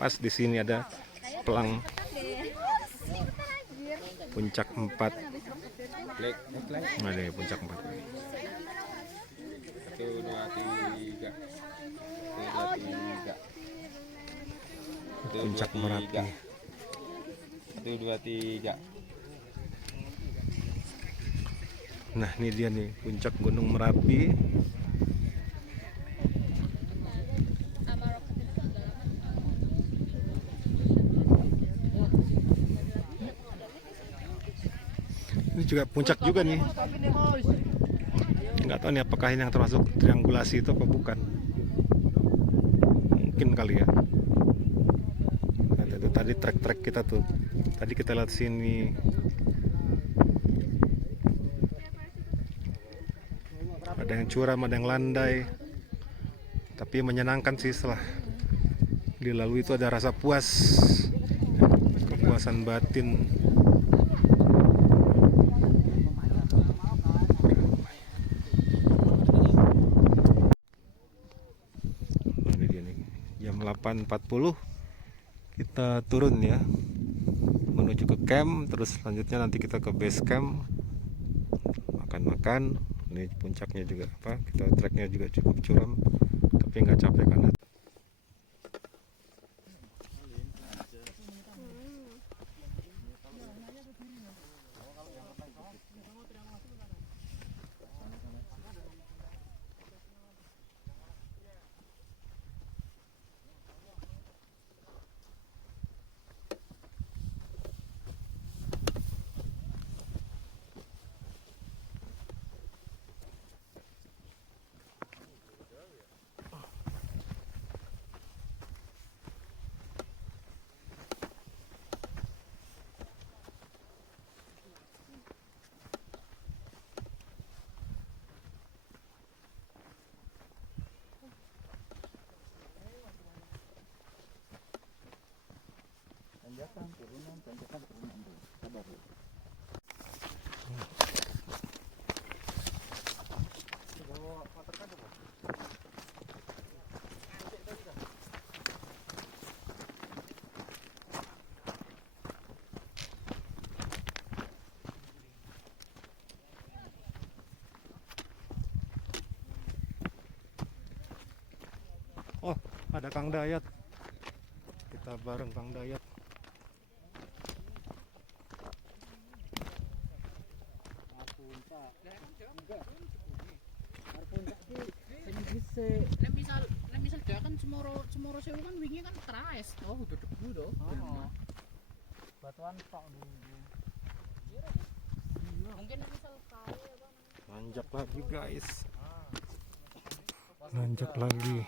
Pas di sini ada pelang puncak 4. Ada puncak 4. 1 2 3. Puncak Merapi. 1 2 3. Nah, ini dia nih puncak Gunung Merapi. Ini juga puncak juga nih. Nggak tahu nih apakah ini yang termasuk triangulasi itu apa bukan. Mungkin kali ya. Nah, itu tadi trek-trek kita tuh. Tadi kita lihat sini. Ada yang curam, ada yang landai. Tapi menyenangkan sih setelah dilalui itu ada rasa puas. Kepuasan batin. 8.40 kita turun ya, menuju ke camp. Terus selanjutnya nanti kita ke base camp, makan-makan. Ini puncaknya juga apa, kita treknya juga cukup curam tapi nggak capek karena oh, ada Kang Dayat. Kita bareng Kang Dayat. Nek misal dia kan Cemoro Sewu kan wingi kan traes toh, udah debu toh. Batuan tok dulu. Mungkin nek misal kali apa Nanjak lagi guys. Nanjak lagi.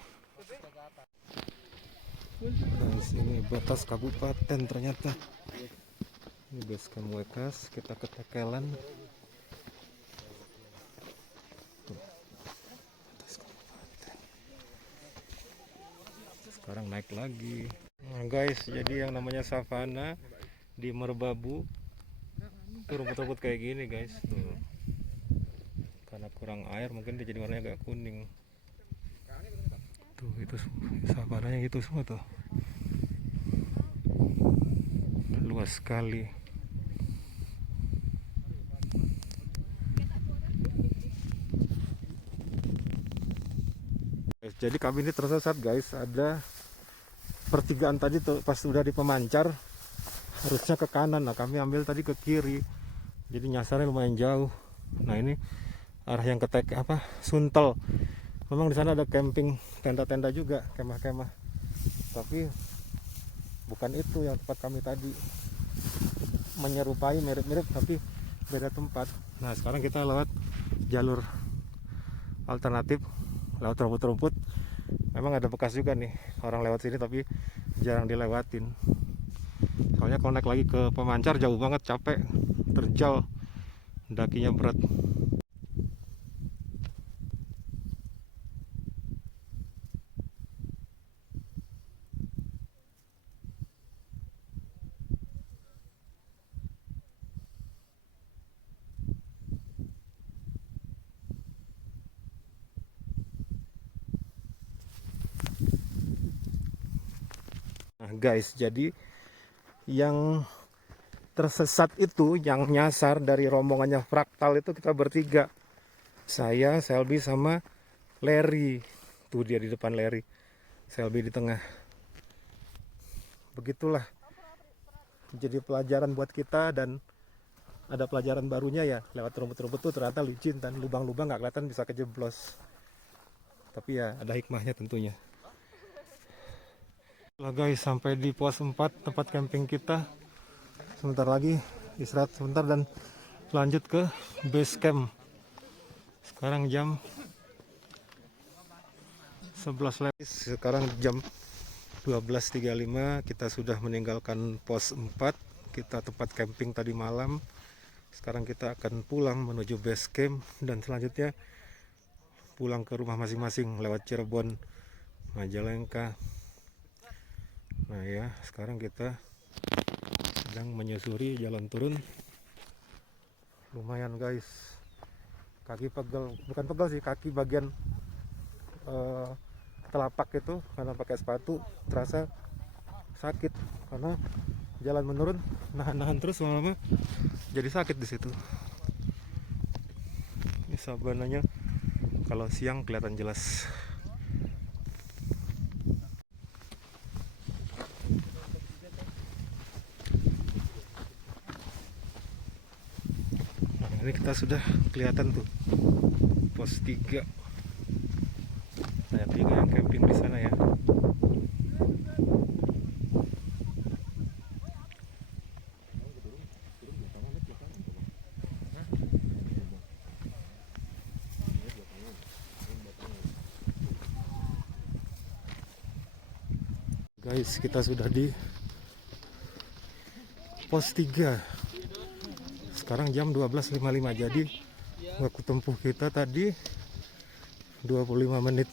Guys, ini batas kabupaten ternyata. Ini base camp Wekas, kita ke Tekelan. Sekarang naik lagi. Nah guys, jadi yang namanya savana di Merbabu itu rumput-rumput kayak gini guys. Tuh. Karena kurang air mungkin dia jadi warnanya agak kuning. Tuh itu savananya itu semua tuh. Luas sekali. Jadi kami ini tersesat guys, ada pertigaan tadi tuh pas udah di pemancar harusnya ke kanan, nah kami ambil tadi ke kiri, jadi nyasarnya lumayan jauh. Nah ini arah yang ke Suntel. Memang di sana ada camping, tenda-tenda juga, kemah-kemah, tapi bukan itu yang tempat kami tadi. Menyerupai, mirip-mirip tapi beda tempat. Nah sekarang kita lewat jalur alternatif, lewat rumput-rumput. Memang ada bekas juga nih orang lewat sini tapi jarang dilewatin. Soalnya kalau naik lagi ke pemancar jauh banget, capek, terjal, dakinya berat. Nah guys, jadi yang tersesat itu, yang nyasar dari rombongannya Fraktal itu kita bertiga. Saya, Selby sama Larry. Tuh dia di depan Larry, Selby di tengah. Begitulah. Jadi pelajaran buat kita, dan ada pelajaran barunya ya, lewat rumput-rumput tuh ternyata licin dan lubang-lubang nggak kelihatan, bisa kejeblos. Tapi ya ada hikmahnya tentunya. Lah guys, sampai di pos 4 tempat camping kita. Sebentar lagi istirahat sebentar dan lanjut ke base camp. Sekarang jam 11 lewat. Sekarang jam 12.35, kita sudah meninggalkan pos 4. Kita tempat camping tadi malam. Sekarang kita akan pulang menuju base camp dan selanjutnya pulang ke rumah masing-masing lewat Cirebon, Majalengka. Nah ya, sekarang kita sedang menyusuri jalan turun. Lumayan guys, kaki pegel, bukan pegel sih, kaki bagian telapak itu karena pakai sepatu terasa sakit karena jalan menurun, nahan terus lama-lama jadi sakit di situ. Ini sabananya kalau siang kelihatan jelas. Nah, ini kita sudah kelihatan tuh pos 3. Banyak juga yang camping di sana ya. Guys, kita sudah di pos 3. Sekarang jam 12.55, jadi waktu tempuh kita tadi 25 menit.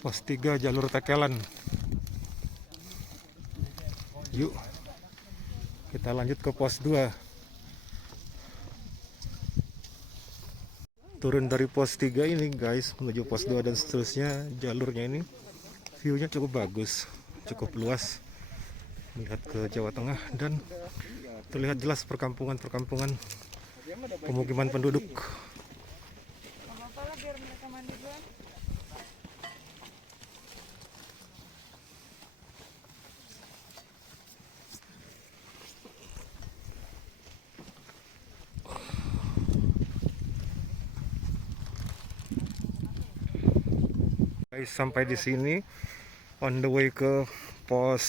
Pos 3 jalur Tekelan. Yuk kita lanjut ke pos 2. Turun dari pos 3 ini guys menuju pos 2 dan seterusnya, jalurnya ini view-nya cukup bagus, cukup luas, melihat ke Jawa Tengah dan terlihat jelas perkampungan-perkampungan, pemukiman penduduk. Guys, sampai di sini on the way ke pos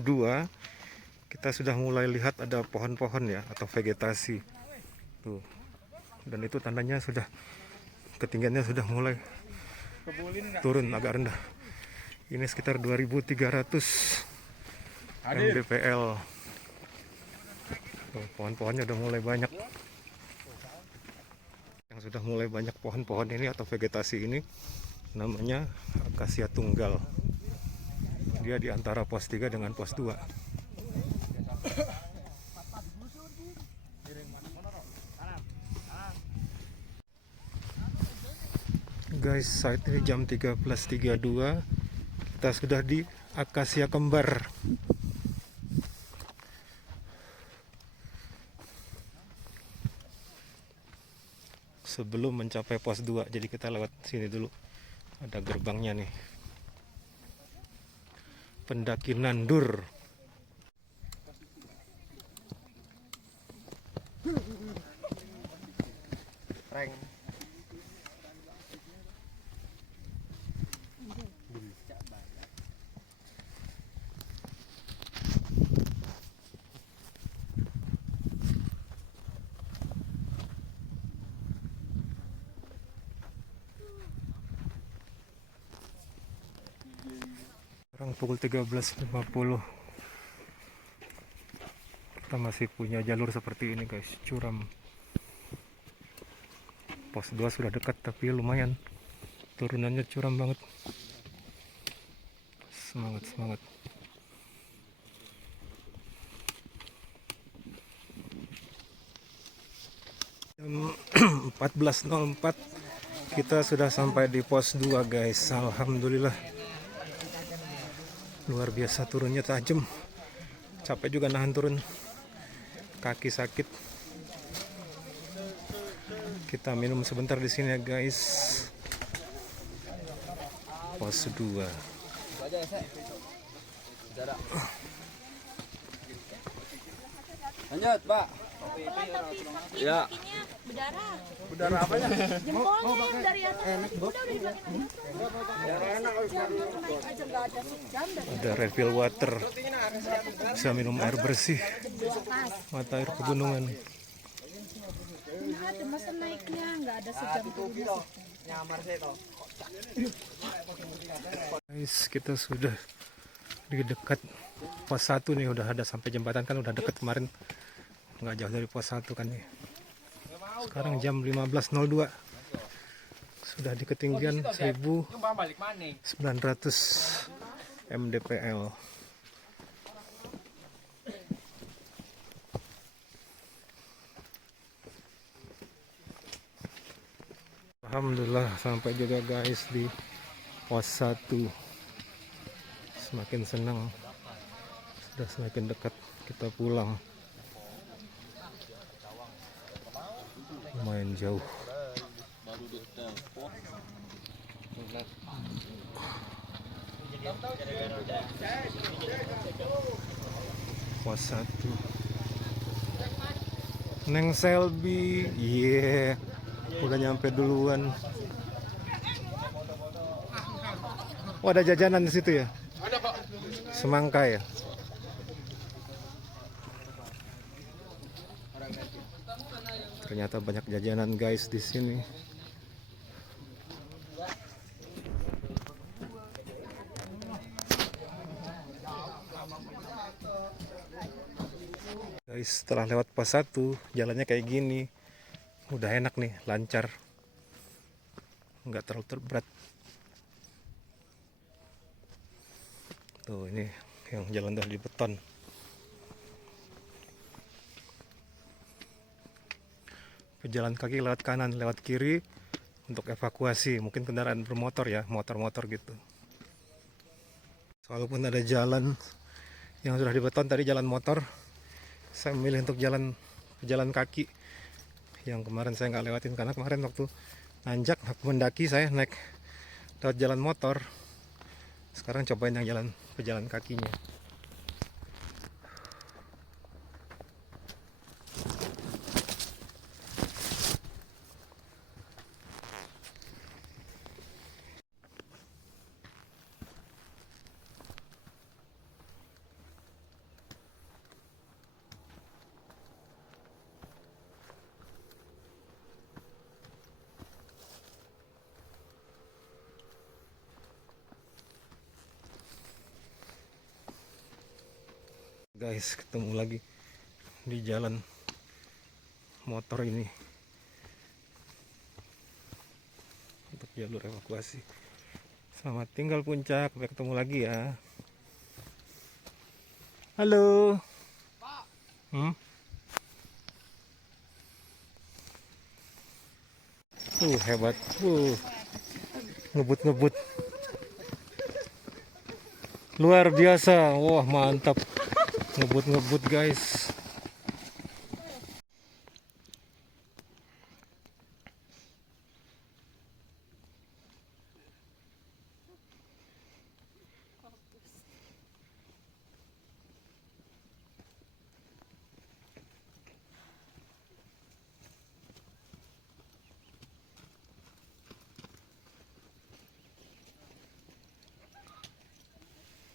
2 kita sudah mulai lihat ada pohon-pohon ya atau vegetasi tuh, dan itu tandanya sudah ketinggiannya sudah mulai turun agak rendah. Ini sekitar 2300 mdpl. Tuh, pohon-pohonnya udah mulai banyak. Yang sudah mulai banyak pohon-pohon ini atau vegetasi ini namanya akasia tunggal. Dia di antara pos 3 dengan pos 2. Guys, saat ini jam 13.32. Kita sudah di akasia kembar. Sebelum mencapai pos 2, jadi kita lewat sini dulu. Ada gerbangnya nih. Pendaki Nandur. Sekarang pukul 13.50. Kita masih punya jalur seperti ini guys, curam. Pos 2 sudah dekat tapi lumayan turunannya curam banget. Semangat. Jam 14.04 kita sudah sampai di pos 2 guys. Alhamdulillah. Luar biasa turunnya tajam. Capek juga nahan turun. Kaki sakit. Kita minum sebentar di sini ya guys. Pos 2. Lanjut, Pak. Ya. Berdarah. Udara apanya? Jempolnya yang dari atas. Udah dibilangin aja nggak ada sejam dari Ada refill water. Bisa minum air bersih. Mata air pegunungan. nggak ada masa naiknya nggak ada sejam turunnya. Guys, kita sudah di dekat pos 1 nih, udah ada sampai jembatan kan, udah deket kemarin. Nggak jauh dari pos 1 kan nih. Sekarang jam 15.02. Sudah di ketinggian 1900 mdpl. Alhamdulillah sampai juga guys di pos 1. Semakin senang, sudah semakin dekat kita pulang. Lumayan jauh. Pos 1 Neng Selby, yeah, udah nyampe duluan. Oh, ada jajanan di situ ya? Semangka ya? Ternyata banyak jajanan guys di sini. Guys, setelah lewat pos 1, jalannya kayak gini. Udah enak nih, lancar. Nggak terlalu terberat. Tuh, ini yang jalan udah di beton. Pejalan kaki lewat kanan, lewat kiri untuk evakuasi. Mungkin kendaraan bermotor ya, motor-motor gitu. Walaupun ada jalan yang sudah di beton tadi, jalan motor, saya memilih untuk jalan kaki yang kemarin saya nggak lewatin karena kemarin waktu nanjak mendaki saya naik lewat jalan motor. Sekarang cobain yang jalan pejalan kakinya. Guys, ketemu lagi di jalan motor ini untuk jalur evakuasi. Selamat tinggal Puncak, sampai ketemu lagi ya. Halo. Hebat. Ngebut-ngebut. Luar biasa. Wah, mantap. Ngebut-ngebut guys.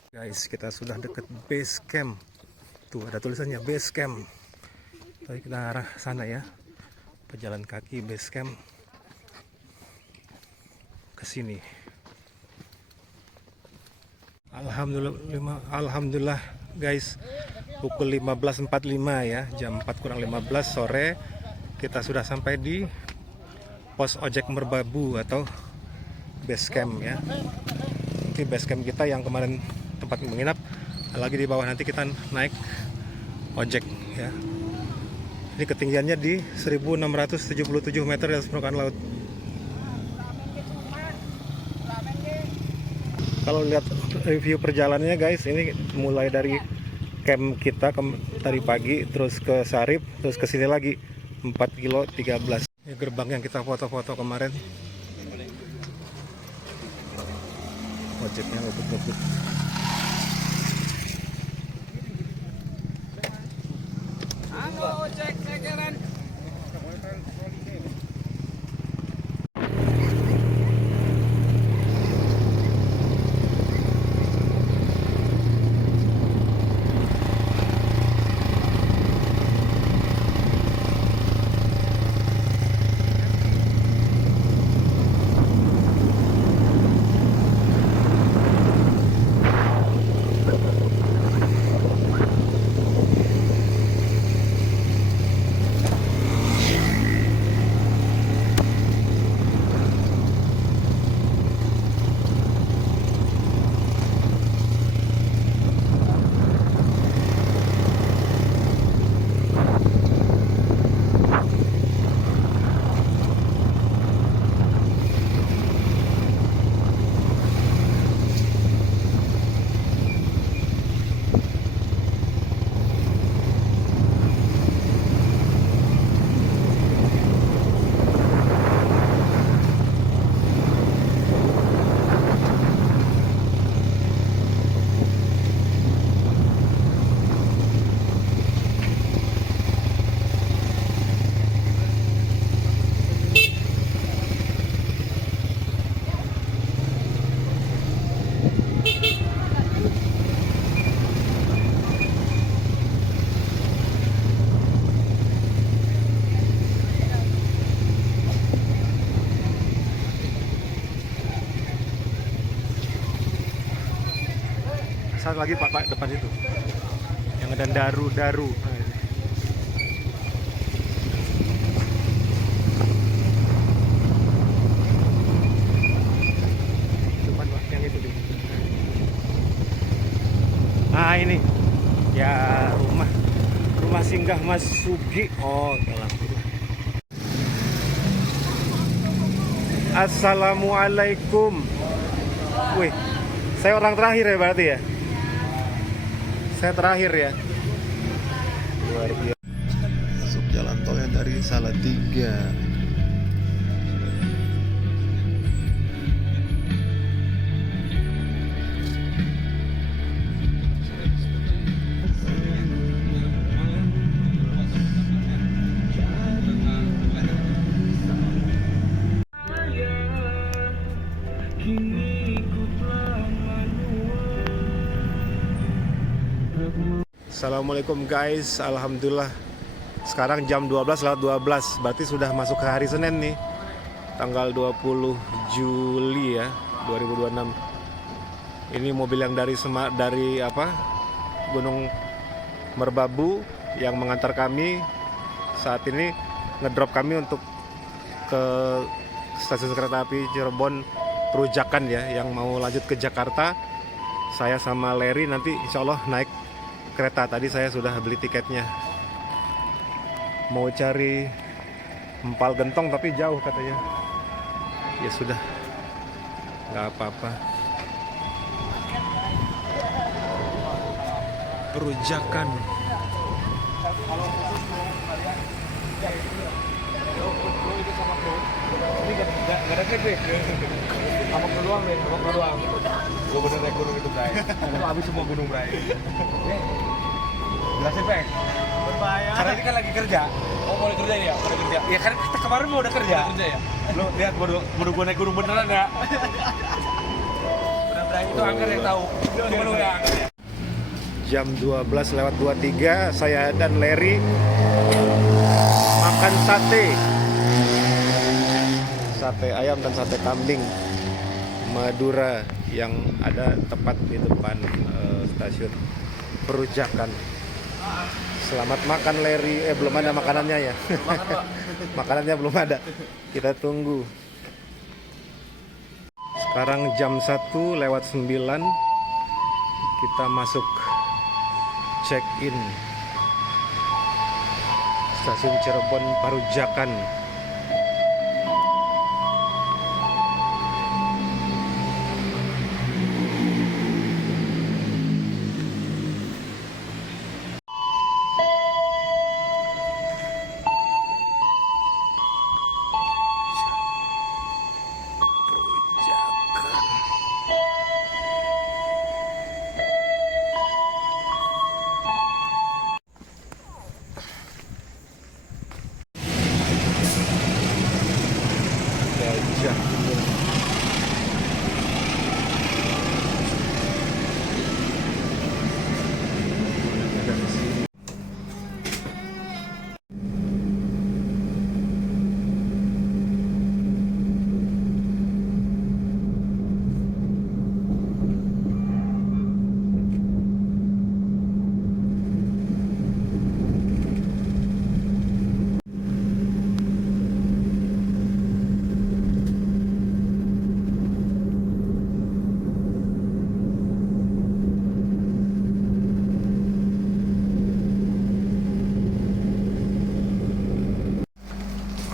Guys, kita sudah deket base camp. Tuh ada tulisannya base camp. Tapi kita arah sana ya. Pejalan kaki base camp ke sini. Alhamdulillah guys, pukul 15.45 ya, jam 4:15 sore kita sudah sampai di pos ojek Merbabu atau base camp ya. Ini base camp kita yang kemarin tempat menginap, lagi di bawah, nanti kita naik ojek ya. Ini ketinggiannya di 1677 meter di atas permukaan laut. Kalau lihat review perjalanannya guys, ini mulai dari camp kita tadi pagi, terus ke Sarip, terus ke sini lagi 4 kilo 13. Ini gerbang yang kita foto-foto kemarin. Ojeknya ngebut-ngebut. Halo, cek kejaran. satu lagi Pak depan situ. Yang ada daru. Nah, ini. Depan Pak, yang itu deh. Nah ini ya rumah singgah Mas Sugi. Oh, dalam. Assalamualaikum. Wih, saya orang terakhir ya berarti ya? Saya terakhir ya? Luar biasa. Masuk jalan tolnya dari Salatiga. Assalamualaikum guys, alhamdulillah sekarang jam 12:12, berarti sudah masuk ke hari Senin nih, tanggal 20 Juli ya 2026. Ini mobil yang dari Gunung Merbabu yang mengantar kami saat ini, ngedrop kami untuk ke stasiun kereta api Cirebon Perujakan ya, yang mau lanjut ke Jakarta. Saya sama Larry nanti insya Allah naik kereta. Tadi saya sudah beli tiketnya. Mau cari Empal Gentong tapi jauh katanya. Ya sudah, nggak apa-apa. Perujakan. Ini nggak ada cek. Abang doang deh, abang doang. Gue bener naik gunung itu, Bray. Itu habis semua gunung, Bray. Jelasin, Pek. Berbahaya. Karena ini kan lagi kerja. Oh, mau kerja ya? Mau kerja. Ya kan kita kemarin mau udah kerja. Kerja ya. Lo lihat baru gue naik gunung beneran ya. Udah Bray, itu Angger yang tahu. Cuma lu ya Angger ya. Jam 12:23 saya dan Larry makan sate ayam dan sate kambing Madura yang ada tepat di depan stasiun Perujakan. Selamat makan Larry. Belum ada makanannya ya. Makanannya belum ada. Kita tunggu. Sekarang jam 1:09. Kita masuk check in stasiun Cirebon Perujakan.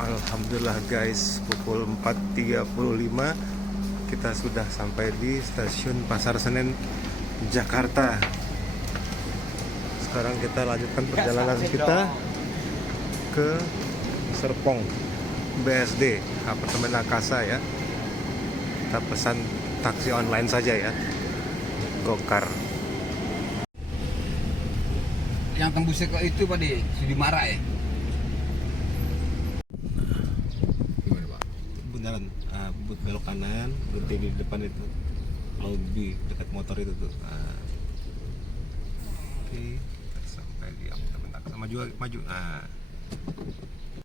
Alhamdulillah guys, pukul 4.35 kita sudah sampai di stasiun Pasar Senen Jakarta. Sekarang kita lanjutkan perjalanan kita ke Serpong BSD, apartemen Akasa ya. Kita pesan taksi online saja ya, Gokar. Yang tembusnya ke itu Pak di Sudimara ya? Beneran, belok kanan, berhenti di depan itu, lobby dekat motor itu tuh. Oke, kita sampai di apartemen Akasa. Maju.